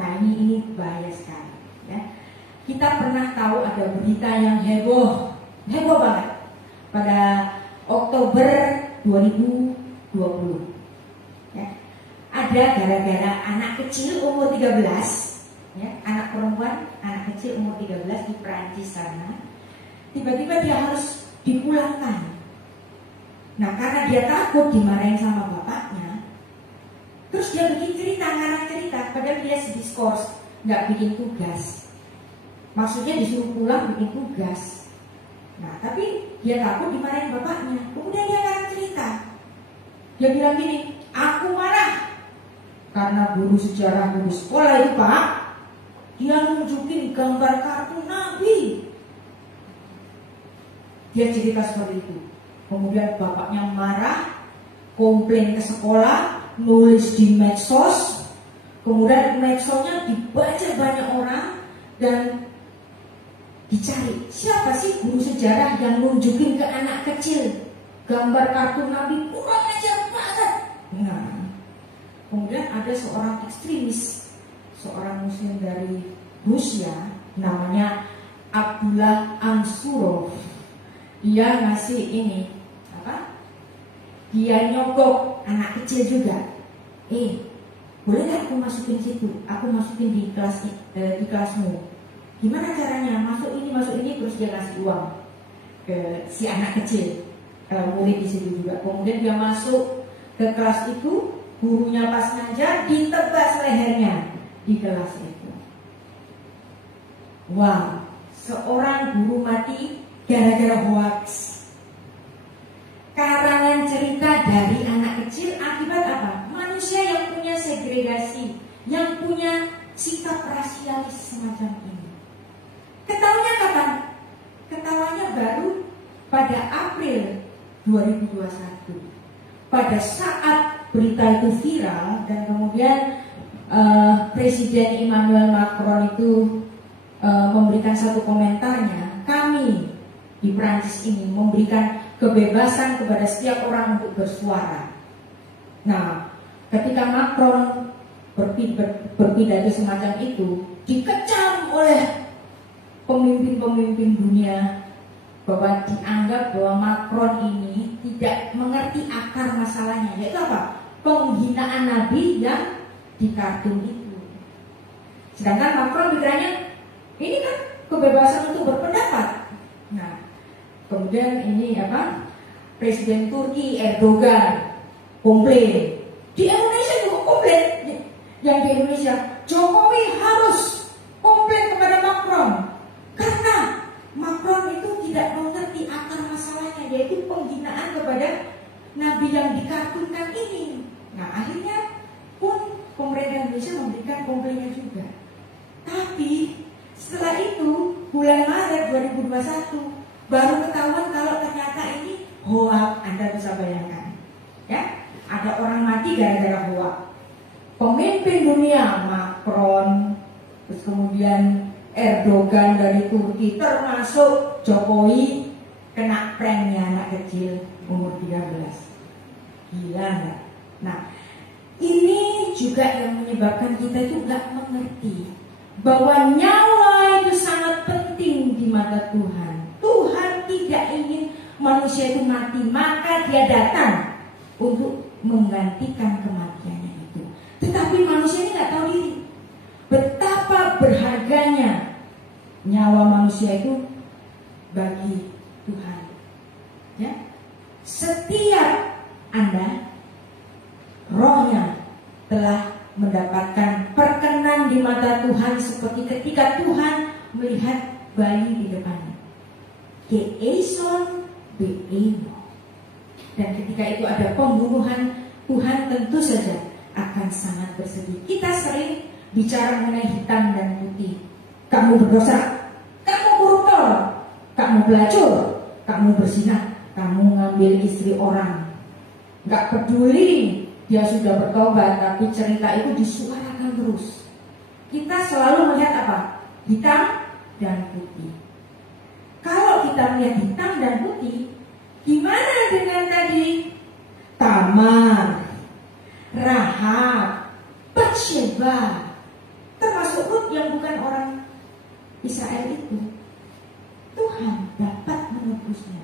Nah ini bahaya sekali, ya. Kita pernah tahu ada berita yang heboh banget pada Oktober 2020, ya. Ada gara-gara anak kecil umur 13, ya, anak perempuan, anak kecil umur 13 di Perancis sana, tiba-tiba dia harus dipulangkan. Nah karena dia takut dimarahin sama bapaknya, terus dia bikin ngarang cerita, padahal dia diskors, nggak bikin tugas. Maksudnya disuruh pulang bikin tugas. Nah tapi dia takut dimarahin bapaknya, kemudian dia ngarang cerita. Dia bilang gini, aku marah karena guru sejarah guru sekolah itu Pak, dia nunjukin gambar kartu Nabi. Dia cerita seperti itu. Kemudian bapaknya marah, komplain ke sekolah, nulis di medsos. Kemudian medsosnya dibaca banyak orang dan dicari siapa sih guru sejarah yang nunjukin ke anak kecil gambar kartu Nabi, kurang ajar banget. Nah, kemudian ada seorang ekstremis, seorang muslim dari Rusia, namanya Abdullah Ansurov. Dia ngasih ini dia nyogok anak kecil juga. Boleh nggak aku masukin situ? Aku masukin di kelasmu. Gimana caranya? Masuk ini, terus dia kasih uang ke si anak kecil, murid di situ juga. Kemudian dia masuk ke kelas itu, gurunya pas ngajar ditebas lehernya di kelas itu. Wow, seorang guru mati gara-gara hoax. Karangan cerita dari anak kecil akibat apa? Manusia yang punya segregasi, yang punya sikap rasialis semacam ini. Ketawanya kapan? Ketawanya baru pada April 2021. Pada saat berita itu viral dan kemudian Presiden Emmanuel Macron itu memberikan satu komentarnya, kami di Prancis ini memberikan kebebasan kepada setiap orang untuk bersuara. Nah, ketika Macron berpidato semacam itu, dikecam oleh pemimpin-pemimpin dunia bahwa dianggap bahwa Macron ini tidak mengerti akar masalahnya, yaitu apa? Penghinaan Nabi yang di kartun itu. Sedangkan Macron pikirannya ini kan kebebasan untuk berpendapat. Nah, kemudian ini apa? Presiden Turki Erdogan komplain. Di Indonesia juga komplain. Yang di Indonesia, Jokowi harus komplain kepada Macron karena Macron itu tidak mengerti akar masalahnya, yaitu penghinaan kepada Nabi yang dikartunkan ini. Nah, akhirnya pun pemerintah Indonesia memberikan komplainnya juga. Tapi setelah itu bulan Maret 2021 baru ketahuan kalau ternyata ini hoax. Anda bisa bayangkan, ya, ada orang mati gara-gara hoax. Pemimpin dunia Macron, terus kemudian Erdogan dari Turki, termasuk Jokowi kena pranknya anak kecil umur 13. Gila nggak? Nah, ini juga yang menyebabkan kita itu nggak mengerti bahwa nyawa itu sangat penting di mata Tuhan. Tuhan tidak ingin manusia itu mati, maka Dia datang untuk menggantikan kematiannya itu. Tetapi manusia ini nggak tahu diri betapa berharganya nyawa manusia itu bagi Tuhan. Ya, setiap Anda rohnya telah mendapatkan perkenan di mata Tuhan seperti ketika Tuhan melihat bayi di depannya. Keeson beeno. Dan ketika itu ada pembunuhan, Tuhan tentu saja akan sangat bersedih. Kita sering bicara mengenai hitam dan putih. Kamu berdosa, kamu koruptor, kamu pelacur, kamu berzinah, kamu ngambil istri orang. Gak peduli dia sudah bertobat, tapi cerita itu disuarakan terus. Kita selalu melihat apa? Hitam dan putih. Kalau kita melihat hitam dan putih, gimana dengan tadi? Tamar, Rahab, Batsheba, termasuk Rut yang bukan orang Israel itu. Tuhan dapat menebusnya.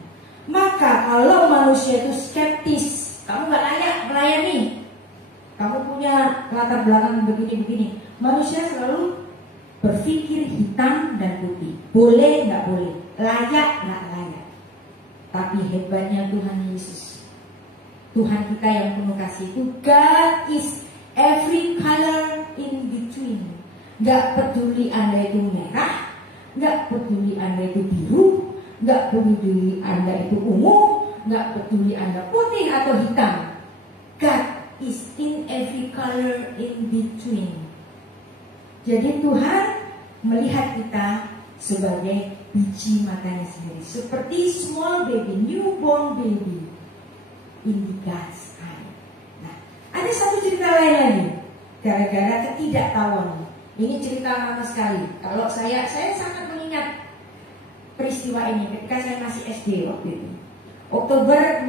Maka kalau manusia itu skeptis, kamu gak layak melayani, kamu punya latar belakang begini-begini, manusia selalu berpikir hitam dan putih, boleh nggak boleh, layak nggak layak. Tapi hebatnya Tuhan Yesus, Tuhan kita yang penuh kasih itu, God is every color in between. Gak peduli Anda itu merah, gak peduli Anda itu biru, gak peduli Anda itu ungu, gak peduli Anda putih atau hitam. God is in every color in between. Jadi Tuhan melihat kita sebagai biji matanya sendiri, seperti small baby, newborn baby in the God's eye. Nah, ada satu cerita lain lagi, gara-gara ketidaktahuan. Ini cerita lama sekali. Kalau saya sangat mengingat peristiwa ini ketika saya masih SD waktu itu. Oktober 6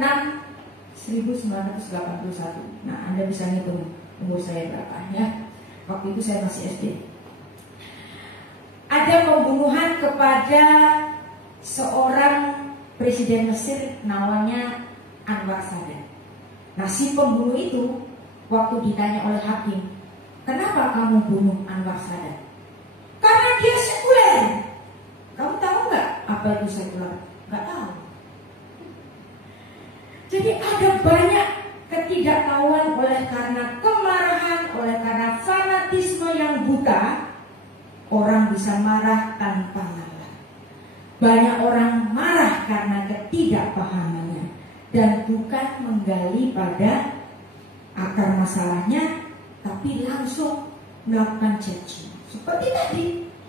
1981. Nah, Anda bisa ngitung umur saya berapa ya. Waktu itu saya masih SD. Ada pembunuhan kepada seorang presiden Mesir namanya Anwar Sadat. Nah, si pembunuh itu waktu ditanya oleh hakim, kenapa kamu bunuh Anwar Sadat? Karena dia sekuler. Kamu tahu nggak apa itu sekuler? Nggak tahu. Jadi ada banyak ketidaktahuan oleh karena kemarahan, oleh karena fanatisme yang buta. Orang bisa marah tanpa alasan. Banyak orang marah karena ketidakpahamannya dan bukan menggali pada akar masalahnya, tapi langsung melakukan judgment. Seperti tadi,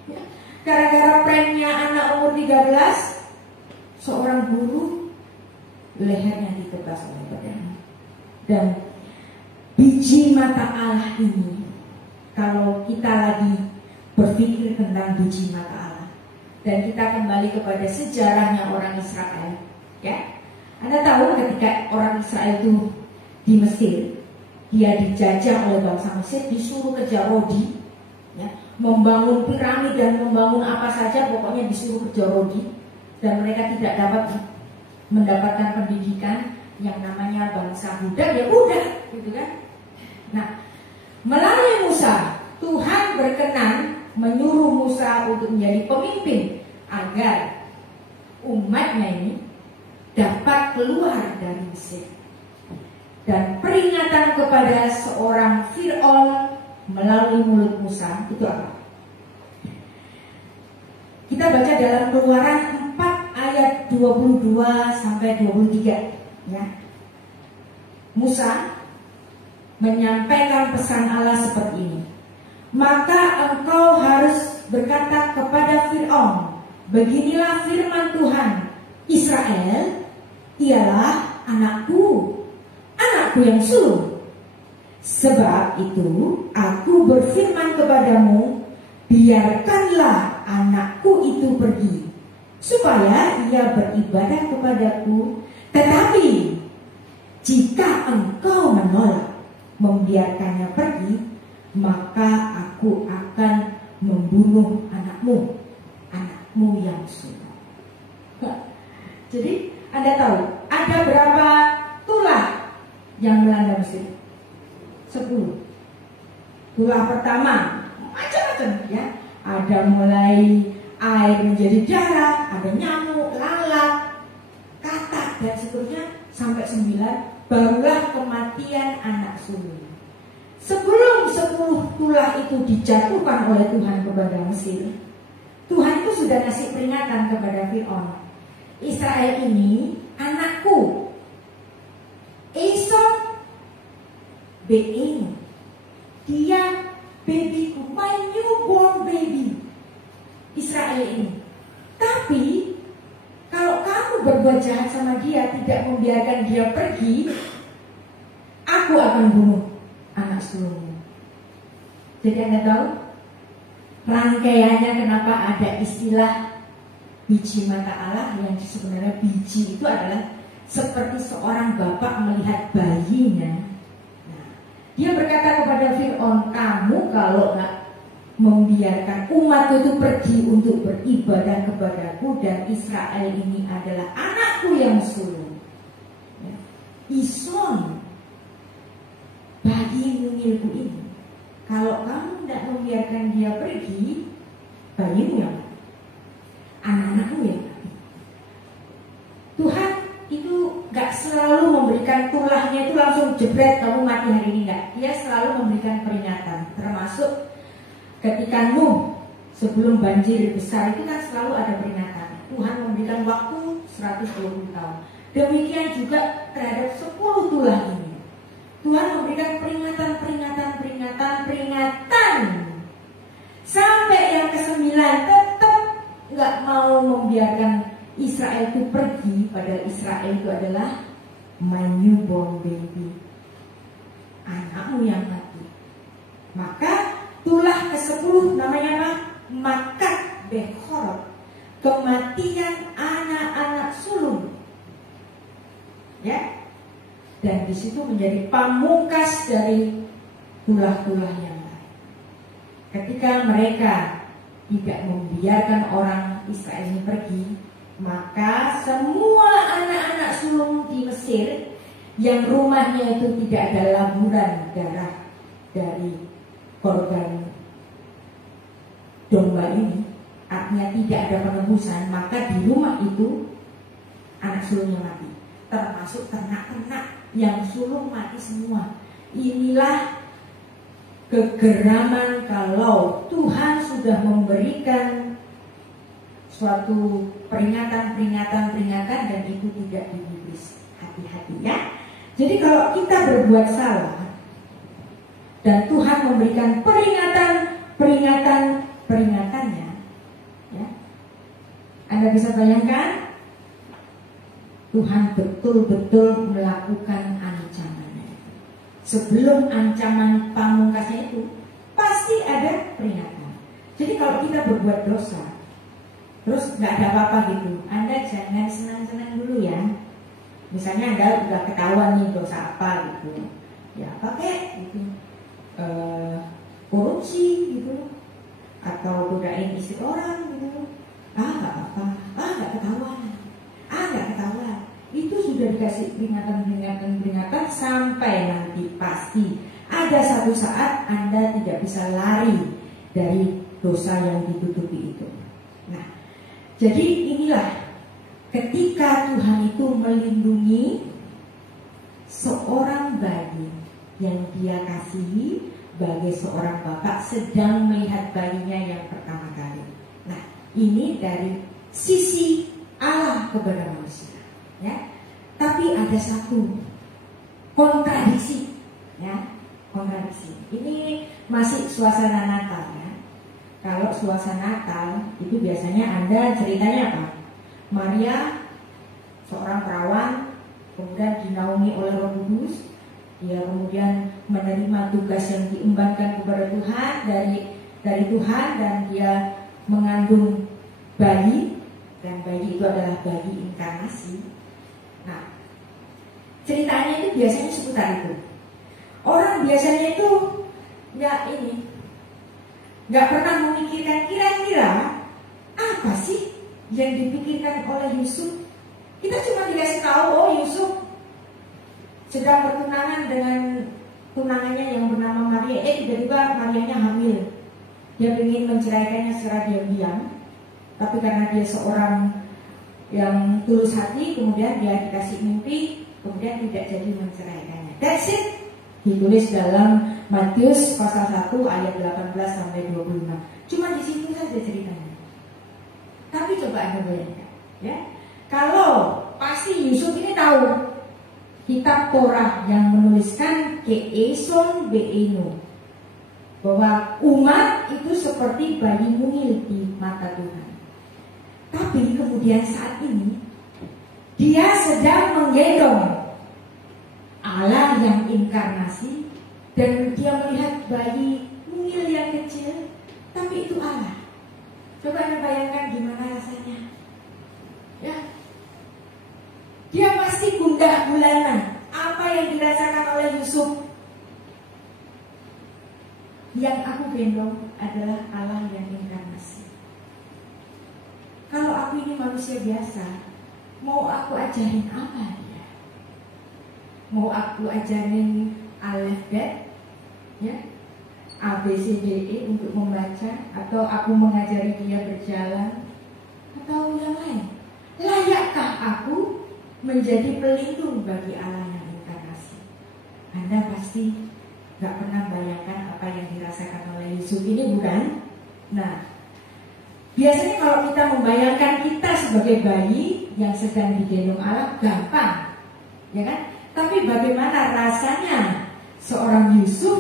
ya. Gara-gara pranknya anak umur 13, seorang guru lehernya ditebas oleh pedang. Dan biji mata Allah ini, kalau kita lagi berpikir tentang biji mata Allah, dan kita kembali kepada sejarahnya orang Israel, ya, Anda tahu ketika orang Israel itu di Mesir, dia dijajah oleh bangsa Mesir, disuruh kerja rodi, ya, membangun piramid dan membangun apa saja, pokoknya disuruh kerja rodi, dan mereka tidak dapat mendapatkan pendidikan yang namanya bangsa budak, ya budak, gitu kan? Nah, melalui Musa, Tuhan berkenan menyuruh Musa untuk menjadi pemimpin agar umatnya ini dapat keluar dari Mesir. Dan peringatan kepada seorang Fir'aun melalui mulut Musa itu apa? Kita baca dalam Keluaran 4 ayat 22 sampai 23, ya. Musa menyampaikan pesan Allah seperti ini. Maka engkau harus berkata kepada Fir'aun, beginilah firman Tuhan, Israel ialah anakku yang sulung. Sebab itu aku berfirman kepadamu, biarkanlah anakku itu pergi, supaya ia beribadah kepadaku. Tetapi jika engkau menolak membiarkannya pergi, maka aku akan membunuh anakmu yang sulung. Jadi Anda tahu ada berapa tulah yang melanda Mesir? 10. Tulah pertama macam-macam, ya. Ada mulai air menjadi darah, ada nyamuk, lalat, katak dan seterusnya sampai 9. Barulah kematian anak sulung. Sebelum 10 tulah itu dijatuhkan oleh Tuhan kepada Mesir, Tuhan itu sudah kasih peringatan kepada Fir'aun. Israel ini anakku, Esau being, dia babyku, my newborn baby, Israel ini. Tapi kalau kamu berbuat jahat sama dia, tidak membiarkan dia pergi, aku akan bunuh anak sulungmu. Jadi Anda tahu rangkaiannya kenapa ada istilah biji mata Allah, yang sebenarnya biji itu adalah seperti seorang bapak melihat bayinya. Nah, dia berkata kepada Fir'aun, kamu kalau nggak membiarkan umat itu pergi untuk beribadah kepadaku, dan Israel ini adalah anakku yang sulung, ya. Ison, bayi mungilku ini, kalau kamu tidak membiarkan dia pergi, bayimu yang mati, anak-anakmu yang mati. Tuhan itu gak selalu memberikan tulahnya itu langsung jebret kamu mati hari ini, enggak. Dia selalu memberikan peringatan. Termasuk ketika Nuh sebelum banjir besar itu kan selalu ada peringatan. Tuhan memberikan waktu 120 tahun. Demikian juga terhadap 10 tulah ini. Tuhan memberikan peringatan sampai yang ke-9 tetap nggak mau membiarkan Israel itu pergi, padahal Israel itu adalah my newborn baby, anakmu yang mati. Maka tulah ke-10 namanya apa? Makat Bechorot, kematian anak-anak sulung, ya. Dan di situ menjadi pamungkas dari tulah-tulah yang lain. Ketika mereka tidak membiarkan orang Israel ini pergi, maka semua anak-anak sulung di Mesir yang rumahnya itu tidak ada laburan darah dari korban domba ini, artinya tidak ada penebusan, maka di rumah itu anak sulungnya mati. Termasuk ternak-ternak yang sulung mati semua. Inilah kegeraman kalau Tuhan sudah memberikan suatu peringatan dan itu tidak digubris. Hati-hati, ya. Jadi kalau kita berbuat salah dan Tuhan memberikan peringatannya, ya, Anda bisa bayangkan Tuhan betul-betul melakukan ancamannya. Sebelum ancaman pamungkasnya itu pasti ada peringatan. Jadi kalau kita berbuat dosa terus nggak ada apa-apa gitu, Anda jangan senang-senang dulu, ya. Misalnya Anda udah ketahuan nih dosa apa gitu, ya pakai gitu, korupsi gitu, atau godain istri orang gitu, nggak apa, nggak ketahuan, itu sudah dikasih peringatan sampai nanti pasti ada satu saat Anda tidak bisa lari dari dosa yang ditutupi itu. Nah, jadi inilah ketika Tuhan itu melindungi seorang bayi yang Dia kasihi, sebagai seorang bapak sedang melihat bayinya yang pertama kali. Nah, ini dari sisi Allah kepada manusia, ya. Tapi ada satu kontradiksi, ya, kontradiksi. Ini masih suasana Natal, ya. Kalau suasana Natal itu biasanya Anda ceritanya apa? Maria, seorang perawan, kemudian dinaungi oleh Roh Kudus. Dia kemudian menerima tugas yang diembankan kepada Tuhan dari Tuhan, dan dia mengandung bayi, dan bayi itu adalah bayi inkarnasi. Nah, ceritanya itu biasanya seputar itu. Orang biasanya itu nggak pernah memikirkan kira-kira apa sih yang dipikirkan oleh Yusuf. Kita cuma dikasih tahu, oh Yusuf sedang bertunangan dengan tunangannya yang bernama Maria. Tiba-tiba Marianya hamil. Dia ingin menceraikannya secara diam-diam, tapi karena dia seorang yang tulus hati, kemudian dia dikasih mimpi, kemudian tidak jadi menceraikannya. That's it. Ditulis dalam Matius pasal 1 ayat 18 sampai 25. Cuma di situ saja ceritanya. Tapi coba Anda bayangkan, ya. Kalau pasti Yusuf ini tahu kitab Torah yang menuliskan Keeson Beeno, bahwa umat itu seperti bayi mungil di mata Tuhan. Tapi kemudian saat ini dia sedang menggendong Allah yang inkarnasi, dan dia melihat bayi mungil yang kecil, tapi itu Allah. Coba Anda bayangkan gimana rasanya, ya. Dia pasti gundah gulana. Apa yang dirasakan oleh Yusuf? Yang aku gendong adalah Allah yang inkarnasi. Kalau aku ini manusia biasa, mau aku ajarin apa dia? Mau aku ajarin alef bet, ya, A B C D E untuk membaca, atau aku mengajari dia berjalan, atau yang lain? Layakkah aku menjadi pelindung bagi Allah yang inkarnasi? Anda pasti gak pernah bayangkan apa yang dirasakan oleh Yusuf ini, bukan? Nah, biasanya kalau kita membayangkan kita sebagai bayi yang sedang digendong Allah, gampang, ya kan? Tapi bagaimana rasanya seorang Yusuf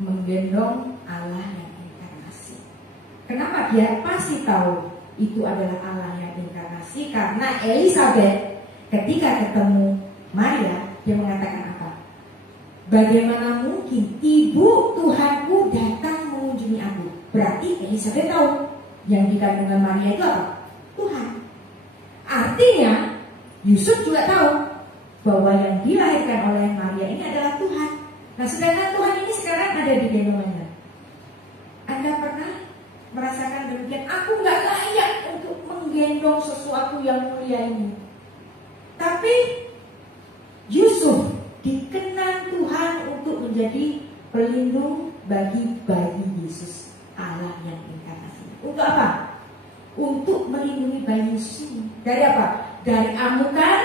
menggendong Allah yang inkarnasi? Kenapa dia pasti tahu itu adalah Allah yang inkarnasi? Karena Elizabeth ketika ketemu Maria, dia mengatakan apa? Bagaimana mungkin ibu Tuhanku datang mengunjungi aku? Berarti Elizabeth tahu yang di kandungan Maria itu apa? Tuhan. Artinya Yusuf juga tahu bahwa yang dilahirkan oleh Maria ini adalah Tuhan. Nah, sedangkan Tuhan ini sekarang ada di gendongannya. Anda pernah merasakan demikian? Aku nggak layak untuk menggendong sesuatu yang mulia ini. Tapi Yusuf dikenan Tuhan untuk menjadi pelindung bagi bayi Yesus, Allah yang inkarnasi. Untuk apa? Untuk melindungi bayi Yesus ini. Dari apa? Dari amukan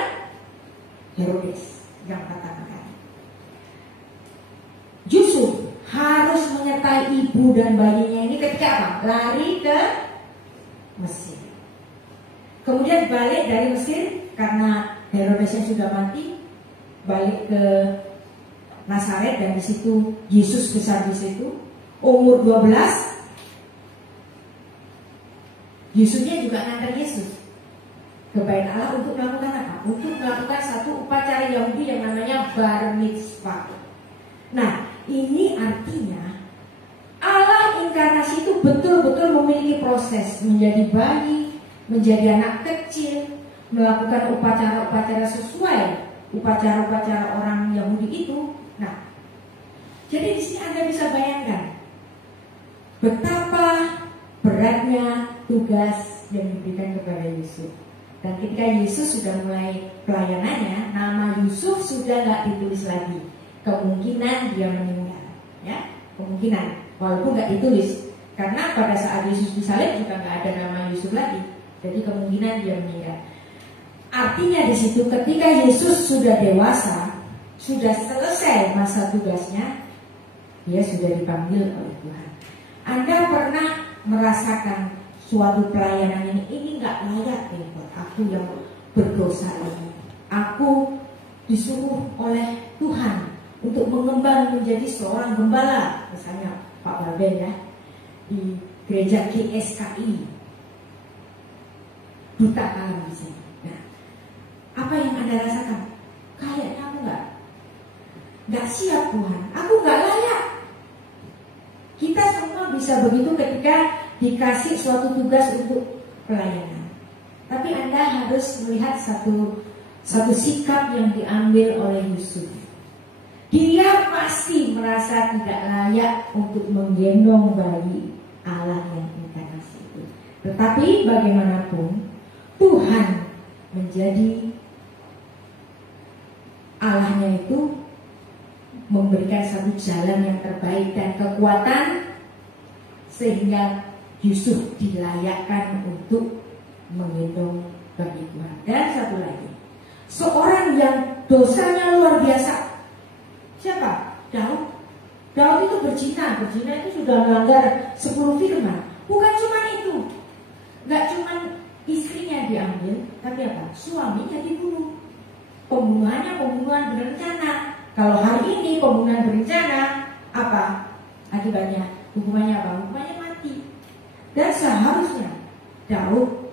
Herodes yang pertama kali. Yusuf harus menyertai ibu dan bayinya ini ketika apa? Lari ke Mesir. Kemudian balik dari Mesir karena Herodesnya sudah mati, balik ke Nazaret, dan di situ Yesus besar di situ. Umur 12, Yusufnya juga ngantar Yesus ke Bait Allah untuk melakukan apa? Untuk melakukan satu upacara Yahudi yang namanya bar mitzvah. Nah, ini artinya Allah inkarnasi itu betul-betul memiliki proses menjadi bayi, menjadi anak kecil, melakukan upacara-upacara sesuai upacara-upacara orang Yahudi itu. Nah, jadi di sini Anda bisa bayangkan betapa beratnya tugas yang diberikan kepada Yusuf. Dan ketika Yesus sudah mulai pelayanannya, nama Yusuf sudah nggak ditulis lagi. Kemungkinan dia meninggal, ya, kemungkinan, walaupun nggak ditulis, karena pada saat Yesus disalib juga nggak ada nama Yusuf lagi. Jadi kemungkinan dia meninggal. Artinya di situ ketika Yesus sudah dewasa, sudah selesai masa tugasnya, dia sudah dipanggil oleh Tuhan. Anda pernah merasakan suatu pelayanan ini nggak layak ya buat aku yang berdosa ini. Aku disuruh oleh Tuhan untuk mengembang menjadi seorang gembala, misalnya Pak Baben ya, di gereja GSKI Duta Kalam di sini. Nah, apa yang Anda rasakan? Kayaknya aku nggak siap Tuhan, aku nggak layak. Kita semua bisa begitu ketika dikasih suatu tugas untuk pelayanan. Tapi Anda harus melihat satu sikap yang diambil oleh Yusuf. Dia pasti merasa tidak layak untuk menggendong bayi Allah yang inkarnasi itu. Tetapi bagaimanapun Tuhan menjadi Allahnya itu memberikan satu jalan yang terbaik dan kekuatan sehingga Yusuf dilayakkan untuk menggendong bayi Tuhan. Dan satu lagi, seorang yang dosanya luar biasa. Siapa? Daud. Daud itu berzina itu sudah melanggar 10 firman. Bukan cuma itu, nggak cuma istrinya diambil, tapi apa? Suaminya dibunuh. Pembunuhan berencana. Kalau hari ini pembunuhan berencana, apa akibatnya? Hukumannya apa? Hukumannya mati. Dan seharusnya Daud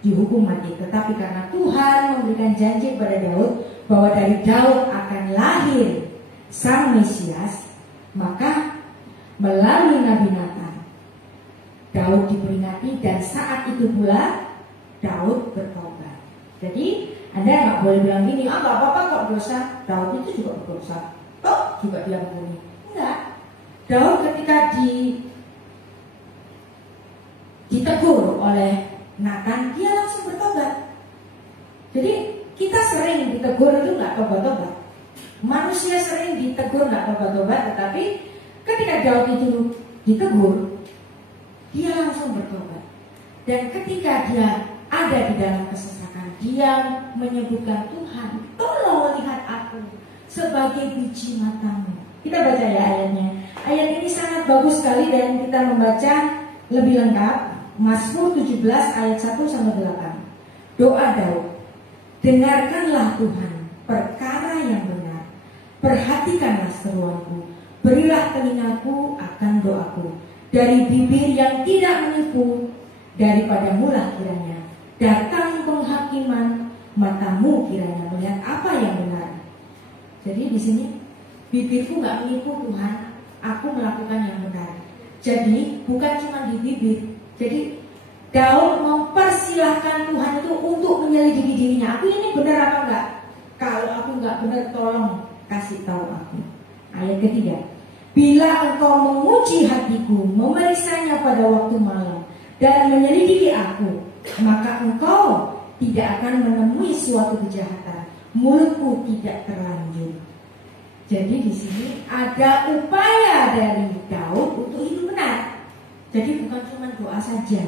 dihukum mati, tetapi karena Tuhan memberikan janji kepada Daud bahwa dari Daud akan lahir Sang Mesias, maka melalui Nabi Nathan Daud diperingati, dan saat itu pula Daud bertobat. Jadi Anda nggak boleh bilang gini, nggak apa-apa kok dosa. Daud itu juga berdosa, toh juga diampuni. Enggak. Daud ketika ditegur oleh Nathan, dia langsung bertobat. Jadi kita sering ditegur itu nggak tobat-tobat. Manusia sering ditegur nggak tobat-tobat, tetapi ketika Daud itu ditegur, dia langsung bertobat. Dan ketika dia ada di dalam kesesakan, dia menyebutkan, Tuhan, tolong lihat aku sebagai biji matamu. Kita baca ya ayatnya. Ayat ini sangat bagus sekali dan kita membaca lebih lengkap. Mazmur 17 ayat 1-8. Doa Daud. Dengarkanlah Tuhan perkara yang benar. Perhatikanlah seruanku. Berilah telingaku akan doaku. Dari bibir yang tidak menipu, daripada mulah kiranya datang penghakiman, matamu kiranya melihat apa yang benar. Jadi di sini bibirku nggak menipu Tuhan, aku melakukan yang benar. Jadi bukan cuma di bibir. Jadi Daud mempersilahkan Tuhan itu untuk menyelidiki dirinya. Aku ini benar apa enggak? Kalau aku nggak benar, tolong kasih tahu aku. Ayat ketiga. Bila engkau menguji hatiku, memeriksanya pada waktu malam, dan menyelidiki aku, maka engkau tidak akan menemui suatu kejahatan. Mulutku tidak terlanjur. Jadi di sini ada upaya dari Daud untuk hidup benar. Jadi bukan cuma doa saja.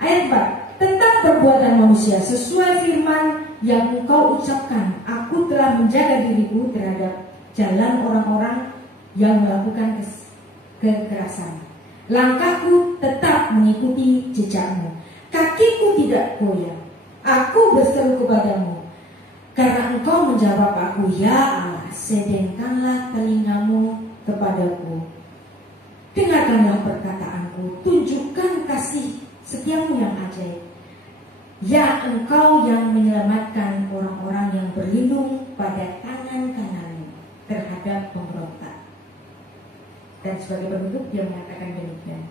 Ayat 4. Tentang perbuatan manusia sesuai firman yang engkau ucapkan, aku telah menjaga diriku terhadap jalan orang-orang yang melakukan kekerasan. Langkahku tetap mengikuti jejakmu. Kakiku tidak goyah. Aku berseru kepadamu, karena engkau menjawab aku, ya Allah, sedengkanlah telingamu kepadaku. Dengarkanlah perkataanku, tunjukkan kasih setiamu yang ajaib. Ya engkau yang menyelamatkan orang-orang yang berlindung pada tangan kananmu terhadap pemberontak. Dan sebagai penutup dia mengatakan demikian.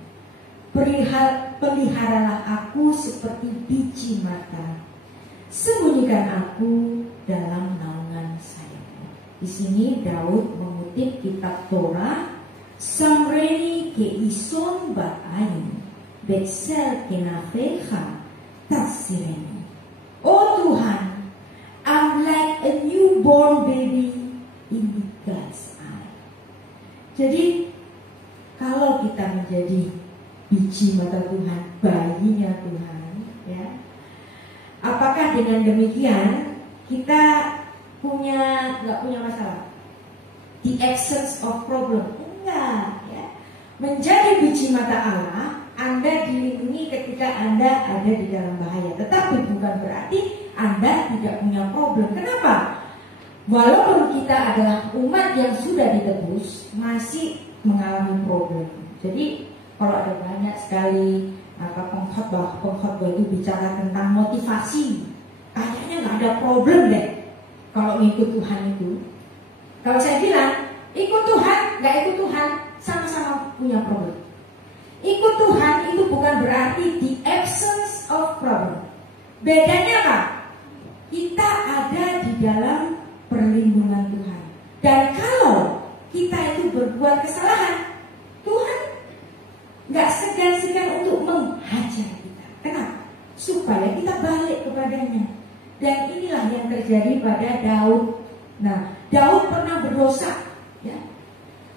Peliharalah aku seperti biji mata, sembunyikan aku dalam naungan sayapmu. Di sini Daud mengutip kitab Torah, Samreni ke ison bat ayin, betsel kenafecha tasireni. Oh Tuhan, I'm like a newborn baby in God's eye. Jadi kalau kita menjadi biji mata Tuhan, bayinya Tuhan, ya, apakah dengan demikian kita nggak punya masalah? The absence of problem? Enggak, ya. Menjadi biji mata Allah, Anda dilindungi ketika Anda ada di dalam bahaya. Tetapi bukan berarti Anda tidak punya problem. Kenapa? Walaupun kita adalah umat yang sudah ditebus, masih mengalami problem. Jadi kalau ada banyak sekali pengkhotbah itu bicara tentang motivasi, kayaknya nggak ada problem deh kalau ikut Tuhan itu. Kalau saya bilang ikut Tuhan, nggak ikut Tuhan, sama-sama punya problem. Ikut Tuhan itu bukan berarti the absence of problem. Bedanya apa? Kita ada di dalam perlindungan Tuhan. Dan kalau kita itu berbuat kesalahan, Tuhan nggak segan-segan untuk menghajar kita. Kenapa? Supaya kita balik kepadanya. Dan inilah yang terjadi pada Daud. Nah, Daud pernah berdosa, ya,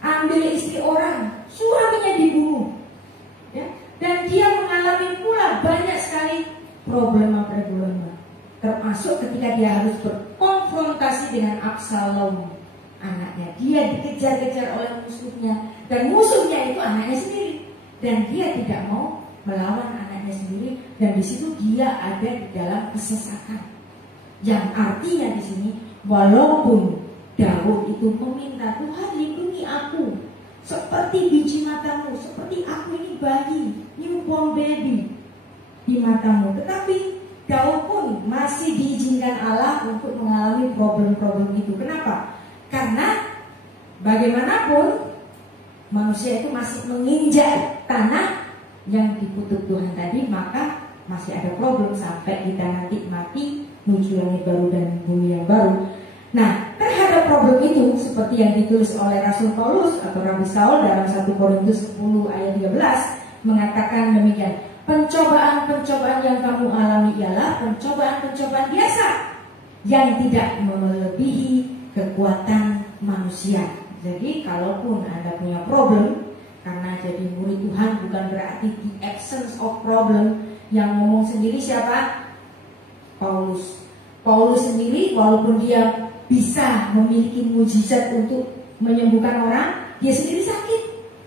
ambil istri orang, suaminya dibunuh, ya, dan dia mengalami pula banyak sekali problema-problema, termasuk ketika dia harus berkonfrontasi dengan Absalom, anaknya. Dia dikejar-kejar oleh musuhnya, dan musuhnya itu anaknya sendiri, dan dia tidak mau melawan anaknya sendiri, dan di situ dia ada di dalam kesesatan. Yang artinya di sini, walaupun Daud itu meminta, Tuhan lindungi aku seperti biji matamu, seperti aku ini bayi, newborn baby di matamu, tetapi Daud pun masih diizinkan Allah untuk mengalami problem-problem itu. Kenapa? Karena bagaimanapun manusia itu masih menginjak tanah yang dikutuk Tuhan tadi, maka masih ada problem sampai kita nanti mati menuju langit baru dan bumi yang baru. Nah, terhadap problem itu seperti yang ditulis oleh Rasul Paulus atau Rabi Saul dalam 1 Korintus 10 ayat 13 mengatakan demikian, pencobaan-pencobaan yang kamu alami ialah pencobaan-pencobaan biasa yang tidak melebihi kekuatan manusia. Jadi kalaupun Anda punya problem, karena jadi murid Tuhan bukan berarti the absence of problem. Yang ngomong sendiri siapa? Paulus. Paulus sendiri walaupun dia bisa memiliki mujizat untuk menyembuhkan orang, dia sendiri sakit.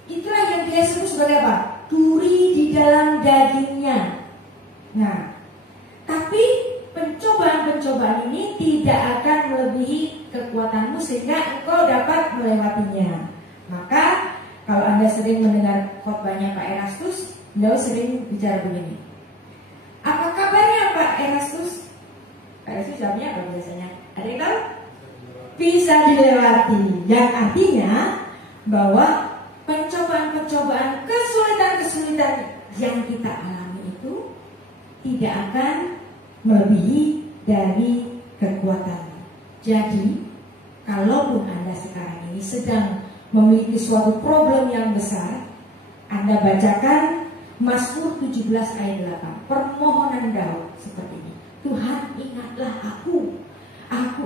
Itulah yang dia sebut sebagai apa? Duri di dalam dagingnya. Nah, tapi pencobaan-pencobaan ini tidak akan melebihi kekuatanmu sehingga engkau dapat melewatinya. Maka kalau Anda sering mendengar khotbahnya Pak Erastus, beliau sering bicara begini. Apa kabarnya Pak Erastus? Pak Erastus jawabnya apa biasanya? Ada yang tahu? Bisa dilewati. Yang artinya bahwa pencobaan-pencobaan, kesulitan-kesulitan yang kita alami itu tidak akan melebihi dari kekuatan. Jadi, kalaupun Anda sekarang ini sedang memiliki suatu problem yang besar, Anda bacakan Mazmur 17 ayat 8, permohonan Daud seperti ini. Tuhan, ingatlah aku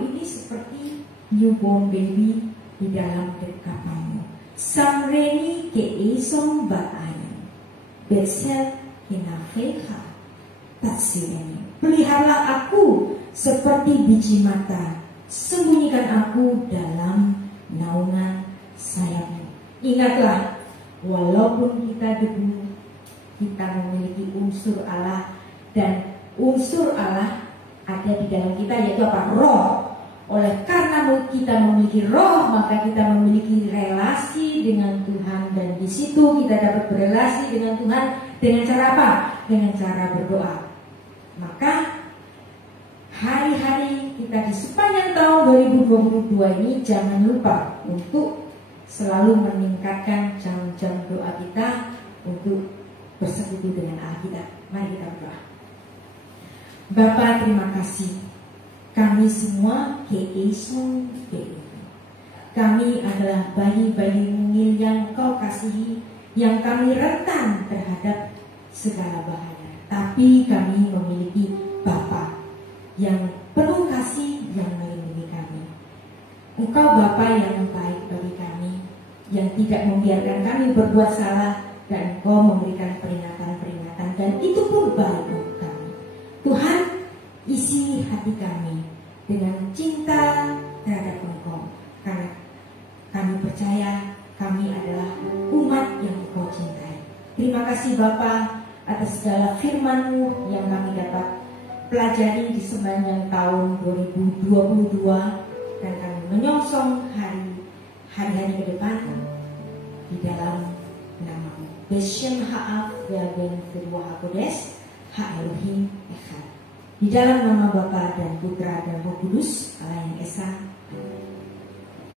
ini seperti newborn baby di dalam dekapanmu. Samreni ke ison batayan, betsel kinafeha tasireni. Peliharalah aku seperti biji mata, sembunyikan aku dalam naungan sayapmu. Ingatlah, walaupun kita debu, kita memiliki unsur Allah, dan unsur Allah ada di dalam kita, yaitu apa? Roh. Oleh karena kita memiliki roh, maka kita memiliki relasi dengan Tuhan, dan di situ kita dapat berelasi dengan Tuhan dengan cara apa? Dengan cara berdoa. Maka hari-hari kita di sepanjang tahun 2022 ini jangan lupa untuk selalu meningkatkan jam-jam doa kita untuk bersekutu dengan Allah kita. Mari kita berdoa. Bapa, terima kasih. Kami semua keisung keisu. Kami adalah bayi-bayi mungil yang Kau kasihi, yang kami rentan terhadap segala bahaya. Tapi kami memiliki Bapa yang penuh kasih, yang melindungi kami. Engkau Bapa yang baik bagi kami, yang tidak membiarkan kami berbuat salah, dan Engkau memberikan peringatan-peringatan, dan itu pun baik untuk kami. Tuhan, isi hati kami dengan cinta terhadap Engkau, karena kami percaya kami adalah umat yang Engkau cintai. Terima kasih Bapa atas segala firman-Mu yang kami dapat pelajari di sepanjang tahun 2022, dan kami menyongsong hari-hari ke depan di dalam nama-Mu. Beshem Ha'af Yahweh Firwa HaKodesh Ha Elohim Echad. Di dalam nama Bapa dan Putra dan Roh Kudus.